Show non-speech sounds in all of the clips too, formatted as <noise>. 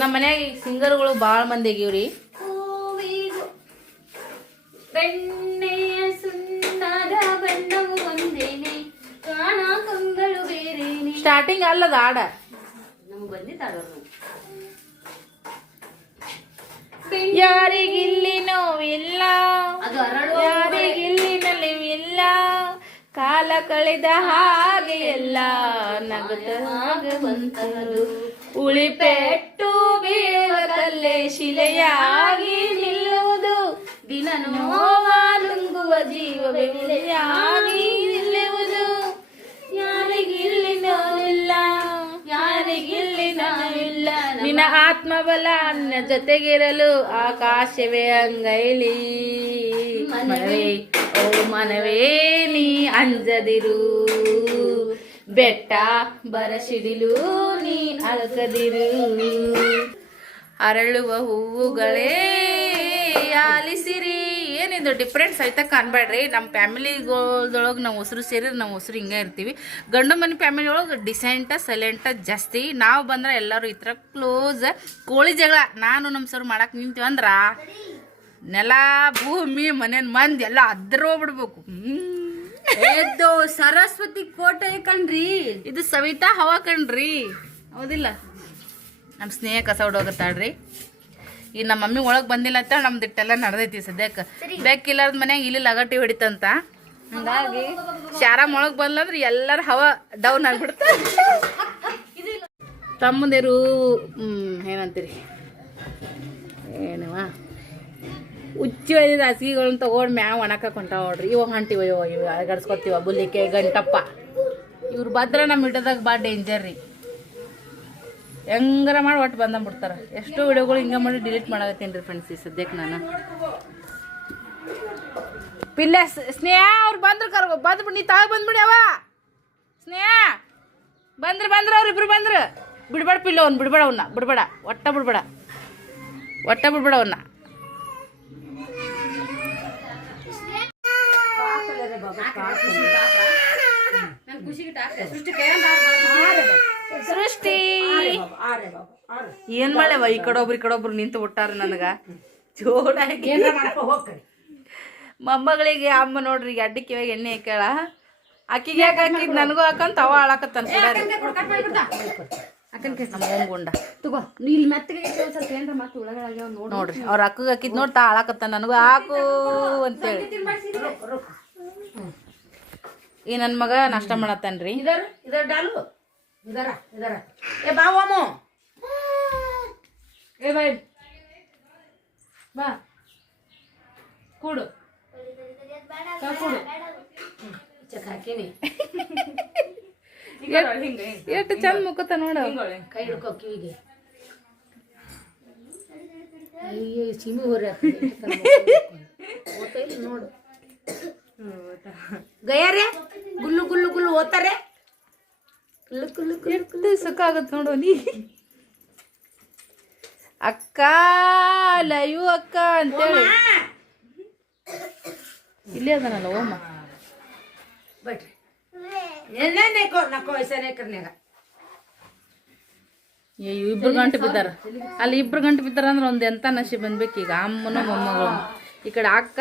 ನಮ್ಮ ಮನ್ಯಾಗ ಸಿಂಗರ್ಗಳು ಭಾಳ ಮಂದಿ ಆಗ್ಯಾವ್ರಿ. ಬೆಣ್ಣೆಯ ಸುಣ್ಣದ ಬಣ್ಣವು ಒಂದೇನೆ ಕಾಣ ಕಂಗಳು ಬೇರೇನೆ. ಸ್ಟಾರ್ಟಿಂಗ್ ಅಲ್ಲದ ಆಡ. ನಮ್ಗೆ ಬಂದಿದ್ದಾಡೋರು ಯಾರಿಗಿಲ್ಲಿ ನೋವಿಲ್ಲ ಯಾರಿಗಿಲ್ಲಿ ನಲಿವಿಲ್ಲ ಕಾಲ ಕಳೆದ ಹಾಗೆ ಎಲ್ಲ ನಗತವಾಗುವಂತಹದು ಉಳಿಪೆಟ್ಟು ಬೀಳುವುದಲ್ಲೇ ಶಿಲೆಯಾಗಿ ನಿಲ್ಲುವುದು. ದಿನ ನೋವ ನುಂಗುವ ಜೀವವೇ ಬೆಲೆಯಾಗಿ ನಿಲ್ಲುವುದು. ಯಾರಿಗಿಲ್ಲಿ ನೋವಿಲ್ಲ ಯಾರಿಗಿಲ್ಲಿ ನೋವಿಲ್ಲ ನಿನ್ನ ಆತ್ಮಬಲ ನನ್ನ ಜೊತೆಗಿರಲು ಆಕಾಶವೇ ಅಂಗೈಲಿ. ಮನವೇ ಓ ಮನವೇ, ನೀ ಅಂಜದಿರು. ಬೆಟ್ಟ ಬರಸಿಡಿಲು ನೀ ಅಳಕದಿರು ಅರಳುವ ಹೂವುಗಳೇ, ಆಲಿಸಿರಿ. ಏನಿದು ಡಿಫ್ರೆನ್ಸ್ ಆಯ್ತಾ ಕಾಣ್ಬೇಡ್ರಿ. ನಮ್ಮ ಫ್ಯಾಮಿಲಿಗಳೊಳಗೆ ನಾವು ಹೊಸರು ಸೇರಿ ನಾವು ಹೊಸರು ಹಿಂಗೆ ಇರ್ತೀವಿ. ಗಂಡು ಮನೆ ಫ್ಯಾಮಿಲಿ ಒಳಗೆ ಡಿಸೆಂಟ ಸೈಲೆಂಟ ಜಾಸ್ತಿ. ನಾವು ಬಂದ್ರೆ ಎಲ್ಲರೂ ಈ ಥರ ಕ್ಲೋಸ್ ಕೋಳಿ ಜಗಳ. ನಾನು ನಮ್ಮ ಸರ್ ಮಾಡಕ್ಕೆ ನಿಂತೀವಿ ಅಂದ್ರೆ ನೆಲ ಭೂಮಿ ಮನೇನ ಮಂದಿ ಎಲ್ಲ ಅದ್ರೋಗ್ಬಿಡ್ಬೇಕು. ಹ್ಮ್. ಎದ್ದು ಸರಸ್ವತಿ ಕೋಟೆ ಕಣ್ರಿ. ಇದು ಸವಿತಾ ಹವಾ ಕಣ್ರಿ. ಹೌದಿಲ್ಲ. ನಮ್ಮ ಸ್ನೇಹ ಕಸ ಹೊಡೋಗತ್ತಾಳ್ರಿ ಈ ನಮ್ಮ ಮಮ್ಮಿ ಒಳಗೆ ಬಂದಿಲ್ಲ ಅಂತ ನಮ್ದು ಇಟ್ಟೆಲ್ಲ ನಡೆದೈತಿ ಸದ್ಯಕ್ಕೆ. ಬೆಕ್ಕಿಲ್ಲಾರ್ದ ಮನ್ಯಾಗ ಇಲ್ಲಿ ಲಗಟಿ ಹೊಡಿತಂತ. ಹಂಗಾಗಿ ಶಾರಾಮ್ ಒಳಗೆ ಬಂದ್ಲಂದ್ರೆ ಎಲ್ಲರ ಹವಾ ಡೌನ್ ಆಗ್ಬಿಡ್ತ. ತಮ್ಮಂದಿರು ಹ್ಮ್ ಏನಂತೀರಿ? ಏನವ ಉಚ್ಚಿ ಒಯ್ದಿದ್ದು ಹಾಸಿಗೆಗಳನ್ನ ತಗೊಂಡು ಮ್ಯಾ ಒಣಕ ಕೊಂಟಾವ ನೋಡ್ರಿ. ಇವಾಗ ಹೊಂಟಿವ ಇವ ಇವ ಗಡ್ಸ್ಕೊತೀವ ಬುಲ್ಲಿಕೆ ಗಂಟಪ್ಪ. ಇವ್ರು ಭದ್ರ ನಮ್ಮ ಇಡದಾಗ ಭಾಳ ಡೇಂಜರ್ ರೀ. ಹೆಂಗಾರ ಮಾಡಿ ಒಟ್ಟು ಬಂದ ಬಿಡ್ತಾರ ಎಷ್ಟೋ ವಿಡಿಯೋಗಳು ಹಿಂಗೆ ಮಾಡಿ ಡಿಲೀಟ್ ಮಾಡಾಕತ್ತೀನಿ ರೀ ಫ್ರೆಂಡ್ಸ್ ಈ ಸದ್ಯಕ್ಕೆ ನಾನು. ಪಿಲ್ಲ ಸ್ನೇಹ, ಅವ್ರು ಬಂದ್ರು ಕರ್ಗೋ ಬಂದ್ಬಿಡಿ, ನೀ ತಾಳ ಬಂದ್ಬಿಡಿ ಅವ ಸ್ನೇಹ, ಬಂದ್ರು ಬಂದ್ರು ಅವ್ರಿಬ್ರು ಬಂದ್ರು. ಬಿಡ್ಬೇಡ ಪಿಲ್ಲ ಅವ್ನು, ಬಿಡ್ಬೇಡ ಅವನ್ನ ಬಿಡ್ಬೇಡ. ಒಟ್ಟ ಬಿಡ್ಬೇಡ. ಒಟ್ಟ ಬಿಡ್ಬೇಡ ಅವನ್ನ ಸೃಷ್ಟಿ ಏನ್ ಮಾಡ್ಯವ ಈ ಕಡೆ ಒಬ್ರು ಈ ಕಡೆ ಒಬ್ರು ನಿಂತು ಬಿಟ್ಟಾರ ನನಗ ಜೋಡಾಗಿ ಮೊಮ್ಮಗಳಿಗೆ ಅಮ್ಮ ನೋಡ್ರಿ ಈಗ ಅಡ್ಡಿ ಕಿವಾಗ ಎಣ್ಣೆ ಹಾಕ್ಯಾಳ ಆಕಿಗೆ ಯಾಕೆ ಹಾಕಿದ್ ನನಗೂ ಹಾಕಂತ ಅವ ಹಾಳಾಕತ್ತಾನ ನಮ್ಮ ಓಮ್ ಗುಂಡ ತಗೋ ನೀ ಇಲ್ಲಿ ಮೆತ್ತಗೆ ಸ್ವಲ್ಪ ಏನ್ರ ಮತ್ತೆ ಒಳಗಡೆ ನೋಡು ನೋಡ್ರಿ ಅವ್ರ ಅಕ್ಕಗೆ ಹಾಕಿದ್ ನೋಡ್ತಾ ಹಾಳಾಕತ್ತಾನ ನನಗೂ ಹಾಕು ಅಂತೇಳಿ ಈ ನನ್ನ ಮಗ ನಾಷ್ಟ ಮಾಡತ್ತನ್ರಿ. ಇದರ ಇದರ ಡಾಲು. ಇದರ ಇದರ. ಏ ಏ ಬಾ ಕೂಡು. ಚಕ್ ಎಷ್ಟು ಚಂದ ಮುಕ್ಕುತ್ತ ನೋಡ. ಕೈ ಹಿಡ್ಕೋ ಕಿವಿಗೆ. ಸಿಮಿ ಹೊರ ನೋಡು. ಗಯಾರೆ? ಗುಲ್ಲು ಗುಲ್ಲು ಗುಲ್ಲು ಓದ್ತಾರೆ? ಕುಲ್ಲು ಕುಲ್ಲು ಕುಲ್ಲು ಸುಖ ಆಗುತ್ತೆ ನೋಡು ನೀ. ಅಕ್ಕ ಲಯು ಅಕ್ಕ ಅಂತೇಳಿ. ಇಲ್ಲೇ ಅದನಲ್ಲ ಓಮ. ಬಟ್ರಿ. ಎಣ್ಣೆ ನಕ್ಕೋ ಸನೇಕರ್ನ್ಯಾಗ ಇಬ್ರು ಗಂಟೆ ಬಿದ್ದಾರ. ಅಲ್ಲಿ ಇಬ್ರು ಗಂಟೆ ಬಿದ್ದಾರ ಅಂದ್ರೆ ಒಂದು ಎಂತ ನಶೆ ಬಂದ್ಬೇಕು ಈಗ ಅಮ್ಮನ ಮೊಮ್ಮಗಳು. ಈ ಕಡೆ ಅಕ್ಕ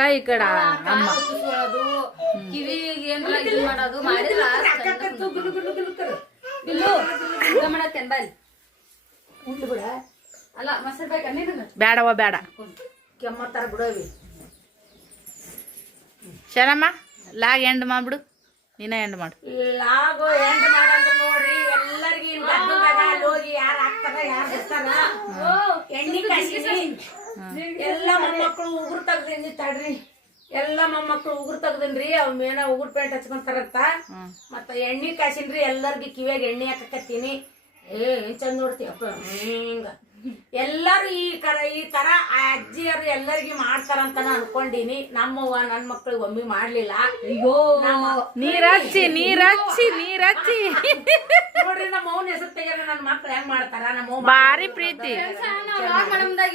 ಬೇಕಾ ನೀನು? ಬೇಡವ ಬೇಡ ಕೆಮ್ಮತ್ತಾರ ಬಿಡೋವಿ ಶರಮ್ಮ ಲಾಗ್ ಎಂಡ್ ಮಾಡ್ಬಿಡು. ನೀನ ಎಂಡ್ ಮಾಡು. ಲಾಗೋ ಎಂಡ್ ಮಾಡಂದ್ರ ನೋಡ್ರಿ ಎಲ್ಲರಿಗೂ ಇಲ್ಲಿ ಗದ್ದಲ್ದಾಗ ಹೋಗಿ ಯಾರು ಹಾಕ್ತಾರ ಯಾರು ಬಿಡ್ತಾರ ಎಣ್ಣೆ ಕಾಸಿನಿ ಎಲ್ಲ ಮೊಮ್ಮಕ್ಕಳು ಉಗುರು ತೆಗ್ದಿನಿ ತಡ್ರಿ. ಎಲ್ಲ ಮೊಮ್ಮಕ್ಕಳು ಉಗುರು ತೆಗ್ದನ್ರಿ ಅವ್ ಮೇನ ಉಗುರು ಪೇಂಟ್ ಹಚ್ಕೊಂತಾರಂತ. ಮತ್ತ ಎಣ್ಣೆ ಕಾಸಿನ್ರಿ, ಎಲ್ಲರಿಗೂ ಕಿವಿಯಾಗ ಎಣ್ಣೆ ಹಾಕಕತ್ತೀನಿ. ಏ ಏನ್ ಚಂದ ನೋಡ್ತೀವಪ್ಪ ಹಿಂಗ. ಎಲ್ಲಾರು ಈ ಕರ ಈ ತರ ಆ ಅಜ್ಜಿಯರು ಎಲ್ಲರಿಗೂ ಮಾಡ್ತಾರಂತ ಅನ್ಕೊಂಡಿನಿ. ನಮ್ಮವ್ವ ನನ್ ಮಕ್ಳಿಗೆ ಒಮ್ಮೆ ಮಾಡ್ಲಿಲ್ಲ. ಅಯ್ಯೋ ನೀರ್ ಹಚ್ಚಿ ನೀರ್ ಹಚ್ಚಿ ನೀರ್ ಹಚ್ಚಿ ನೋಡ್ರಿ ನಮ್ಮ ಅವ್ನ ಹೆಸರು ತೆಗ್ಯಾರ ನನ್ನ ಮಕ್ಳು ಹೆಂಗ್ ಮಾಡ್ತಾರ? ನಮ್ಮ ಬಾರಿ ಪ್ರೀತಿ.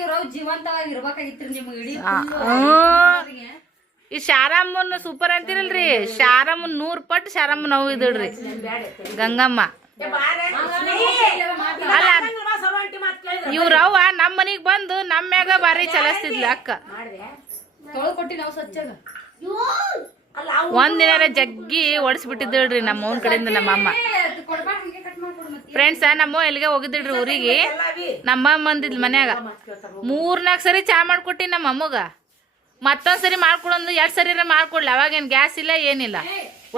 ಇರೋ ಜೀವಂತವಾಗಿ ಇರ್ಬೇಕಾಗಿತ್ರಿ ನಿಮ್ಗೆ ಇಡೀ ಈ ಶಾರಮ್ಮನ ಸೂಪರ್ ಅಂತಿರಲ್ರಿ? ಶಾರಮ್ಮನ್ ನೂರ್ ಪಟ್ಟು ಶಾರಮ್ಮ ನೋವು ಇದಿಡ್ರಿ ಗಂಗಮ್ಮ. ಏ ಇವ್ರವ್ವ ನಮ್ಮ ಮನಿಗ್ ಬಂದು ನಮ್ಮ ಮ್ಯಾಗ ಬಾರಿ ಚಲಸ್ತಿದ್ಲ ಅಕ್ಕ. ಒಂದಿನ ಜಗ್ಗಿ ಒಡಿಸ್ಬಿಟ್ಟಿದ್ದಳ್ರಿ ನಮ್ಮ ಅವನ ಕಡೆಯಿಂದ ನಮ್ಮ ಅಮ್ಮ. ಫ್ರೆಂಡ್ಸ ನಮ್ಮ ಎಲ್ಲಿಗೆ ಹೋಗಿದ್ದಿಡ್ರಿ ಊರಿಗೆ. ನಮ್ಮ ಅಮ್ಮ ಬಂದಿದ್ಲು ಮನ್ಯಾಗ. ಮೂರ್ನಾಲ್ಕು ಸರಿ ಚಾ ಮಾಡ್ಕೊಟ್ಟಿ ನಮ್ಮ ಅಮ್ಮಗ. ಮತ್ತೊಂದ್ಸರಿ ಮಾಡ್ಕೊಡಂದು ಎರಡ್ ಸರಿ ಮಾಡ್ಕೊಡ್ಲಿ. ಅವಾಗೇನ್ ಗ್ಯಾಸ್ ಇಲ್ಲ ಏನಿಲ್ಲ.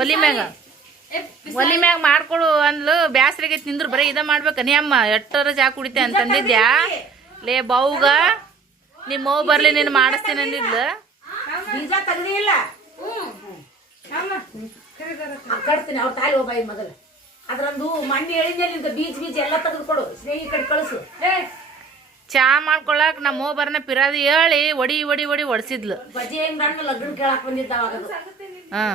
ಒಲಿ ಮ್ಯಾಗ. ಒಲಿ ಮ್ಯಾಗ ಮಾಡ್ಕೊಡು ಅಂದ್ಲು. ಬ್ಯಾಸ್ರಿಗೆ ತಿಂದ್ರು ಬರೀ ಇದ ಮಾಡ್ಬೇಕ. ನೀ ಅಮ್ಮ ಎಟ್ಟರ ಚಾ ಕುಡಿತೆ ಅಂತಂದಿದ್ಯಾ? ಲೇ ಬೌಗ ನಿಮ್ಮ ಮೌ ಬರ್ಲಿ ನೀನು ಮಾಡಿಸ್ತೀನಿ ಅಂದಿದ್ಲು. ಬೀಜ ತೆಗ್ದಿ ಇಲ್ಲ. ಕಟ್ತೀನಿ. ಅವ್ರ ತಾಯಿ ಒಬ್ಬ ಈ ಮೊದಲು. ಅದ್ರಂದು ಮಣ್ಣಿ ಹೇಳಿದ್ಮೇಲೆ ನಿಂದು ಬೀಜ ಬೀಜ ಎಲ್ಲ ತೆಗೆದು ಕೊಡು. ಸ್ನೇಹಿ ಕಡೆ ಕಳಿಸು. ಚಾ ಮಾಡ್ಕೊಳಕ್ ನಮ್ಮ ಮೋ ಬರ್ನ ಪಿರಾದಿ ಹೇಳಿ ಒಡಿ ಒಡಿ ಒಡಿ ಒಡ್ಸಿದ್ಲು. ಬಜೆ ಹೆಂಗ್ ಲಗ್ನ ಕೇಳಕ್ ಬಂದಿದ್ದ ಅವಾಗ. ಹಾ.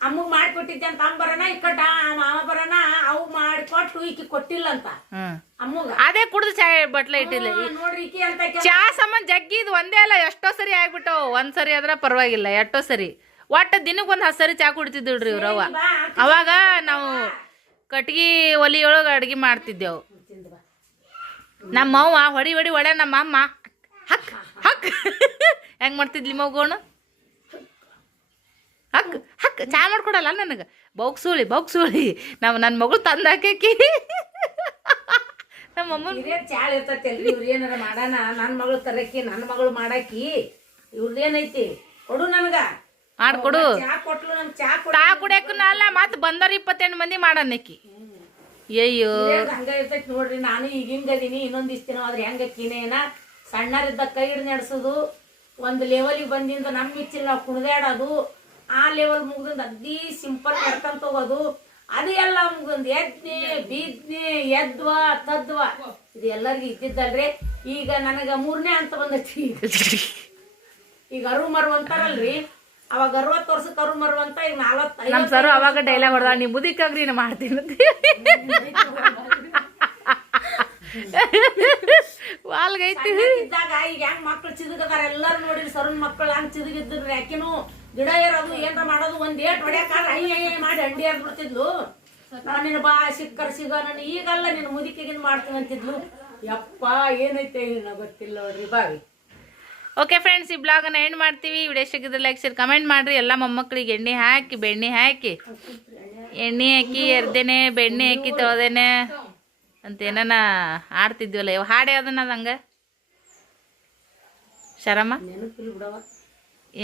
ಅಮ್ಮಗ್ ಮಾಡ್ಕೊಟ್ಟಿದ್ದೆ ಅಂತ ಅಮ್ಮ ಬರೋಣ ಈ ಕಟ್ಟ ಮಾವ ಬರೋಣ ಅವು ಮಾಡ್ಕೊಟ್ಟು ಈಕಿ ಕೊಟ್ಟಿಲ್ಲ ಅಂತ ಅಮ್ಮಗ. ಅದೇ ಕುಡಿದು ಚಾ ಬಟ್ಲೆ ಇಟ್ಟಿಲ್ಲ ನೋಡ್ರಿ ಈಕಿ ಅಂತ ಚಾ ಸಂಬಂಧ ಇದು ಒಂದೇ ಅಲ್ಲ ಎಷ್ಟೋ ಸರಿ ಆಗ್ಬಿಟ್ಟವು ಒಂದ್ ಸರಿ ಆದ್ರ ಪರವಾಗಿಲ್ಲ ಎಷ್ಟೋ ಸರಿ. ಒಟ್ಟ ದಿನಕ್ಕೆ ಒಂದ್ ಹಸರಿ ಸರಿ ಚಾ ಕುಡಿತಿದ್ವಿ ಇವ್ರವ್ವ ಅವಾಗ ನಾವು ಕಟ್ಗಿ ಒಲಿಯೊಳಗೆ ಅಡ್ಗೆ ಮಾಡ್ತಿದ್ದೆವು. ನಮ್ಮವ್ವ ಹೊಡಿ ಹೊಡಿ ಒಳ್ಳೆ ನಮ್ಮ ಅಮ್ಮ. ಹಕ್ ಹಕ್. ಹೆಂಗ್ ಮಾಡ್ತಿದ್ಲಿ ಮಗೋಣ ಹಕ್ ಹಕ್ ಚಾ ಮಾಡ್ಕೊಡಲ್ಲ ನನಗೆ. ಬೌಕ್ಸೂಳಿ ಬೌಕ್ಸೂಳಿ ನಾವು ನನ್ನ ಮಗಳು ತಂದಾಕಿ ನಮ್ಮ ಅಮ್ಮನ ಹಿರಿಯರ್ ಇರ್ತೈತೆ ಅಲ್ರಿ ಇವ್ರು ಏನಾರ ಮಾಡಾನ ನನ್ನ ಮಗಳು ತರಕಿ ನನ್ನ ಮಗಳು ಮಾಡಾಕಿ. ಇವ್ರದೇನೈತಿ ಕೊಡು ನನಗ. ಮಾಡ್ಕೊಡು ಚಾ ಕೊಟ್ಲು ನಮ್ ಚಾ ಕೊಡು ಚಾ ಕುಡಿಯಕ್ಕೂ ಅಲ್ಲ ಮತ್ತೆ ಬಂದವ್ರ ಇಪ್ಪತ್ತೆಂಟು ಮಂದಿ ಮಾಡನ್ನಕ್ಕಿ ಅಯ್ಯೋ ಹಂಗ ಇರ್ತೈತಿ ನೋಡ್ರಿ ನಾನು ಈಗ ಹಿಂಗ ಅದೀನಿ ಇನ್ನೊಂದಿಷ್ಟು ದಿನ ಆದ್ರೆ ಹೆಂಗ ಕಿನೇನ ಸಣ್ಣರಿದ್ದ ಕೈ ಹಿಡ್ದು ನಡೆಸೋದು. ಒಂದು ಲೆವೆಲಿಗೆ ಬಂದಿಂದ ನಮ್ಮ ಇಚ್ಛಿಲ್ಲ ನಾವು ಕುಣಿದಾಡೋದು. ಆ ಲೆವೆಲ್ ಮುಗ್ದಂದ್ ಅಗ್ದಿ ಸಿಂಪಲ್ ಕರ್ಕೊಂತ ಹೋಗೋದು. ಅದು ಎಲ್ಲ ಮುಗಿದ್ ಎದ್ನೆ ಬಿದ್ನೆ ಎದ್ವ ತದ್ವ. ಇದು ಎಲ್ಲರಿಗೂ ಇದ್ದಿದ್ದಲ್ರಿ. ಈಗ ನನಗ ಮೂರನೇ ಅಂತ ಬಂದೈತಿ. ಈಗ ಅರು ಮರು ಅಂತಾರಲ್ರಿ ಅವಾಗ ಅರವತ್ತು ವರ್ಷಕ್ಕೆ ಅರು ಮರು ಅಂತ ಈಗ ನಾಲ್ವತ್ತು ನಮ್ ಸರ್ ಅವಾಗ ಡೈಲಾಗ್ ಹೊಡೆದ ನೀವು ಮುದಿಕಾಗ್ರಿ ನಾ ಮಾಡ್ತೀನಿ ಅಂತ ವಾಲ್ಗೈತಿ ಇದ್ದಾಗ ಈಗ ಹೆಂಗ್ ಮಕ್ಳು ಚಿದಗದಾರ ಎಲ್ಲಾರು ನೋಡಿರಿ ಸರನ್ ಮಕ್ಕಳು ಹಂಗ್ ಚಿದಗಿದ್ರು ಯಾಕಿನು ಗಿಡ ಏರೋದು ಏನ್ರ ಮಾಡೋದು ಒಂದ್ ಏಟ್ ಹೊಡ್ಯಾಕಾರ ಐ ಮಾಡಿ ಅಂಡಿ ಹರಿದ್ ಬಿಡ್ತಿದ್ಲು ನಿನ್ನ ಬಾ ಸಿಕ್ಕರ್ ಸಿಗ ನಾನು ಈಗಲ್ಲ ನಿನ್ನ ಮುದಿಕೆಗಿನ್ ಮಾಡ್ತೀನಿ ಅಂತಿದ್ಲು. ಯಪ್ಪ ಏನೈತೆ ನಿನ್ನ ಗೊತ್ತಿಲ್ಲ ನೋಡ್ರಿ ಬಾವಿ ಓಕೆ ಫ್ರೆಂಡ್ಸ್ ಈ ಬ್ಲಾಗನ್ನ ಎಂಡ್ ಮಾಡ್ತೀವಿ. ವಿಡಿಯೋ ಸಿಕ್ಕಿದ್ರೆ ಲೈಕ್ ಶೇರ್ ಕಮೆಂಟ್ ಮಾಡ್ರಿ. ಎಲ್ಲ ಮೊಮ್ಮಕ್ಕಳಿಗೆ ಎಣ್ಣೆ ಹಾಕಿ ಬೆಣ್ಣೆ ಹಾಕಿ. ಎಣ್ಣೆ ಹಾಕಿ ಎರ್ದೇನೆ ಬೆಣ್ಣೆ ಹಾಕಿ ತೋದೇನೆ ಅಂತ ಏನಾನ ಆಡ್ತಿದ್ವಲ್ಲ ಹಾಡ್ಯಾವ್ದನ್ನ ಹಾಡು ಯಾವ್ದನ್ನ ಹಂಗ ಶರಮ್ಮ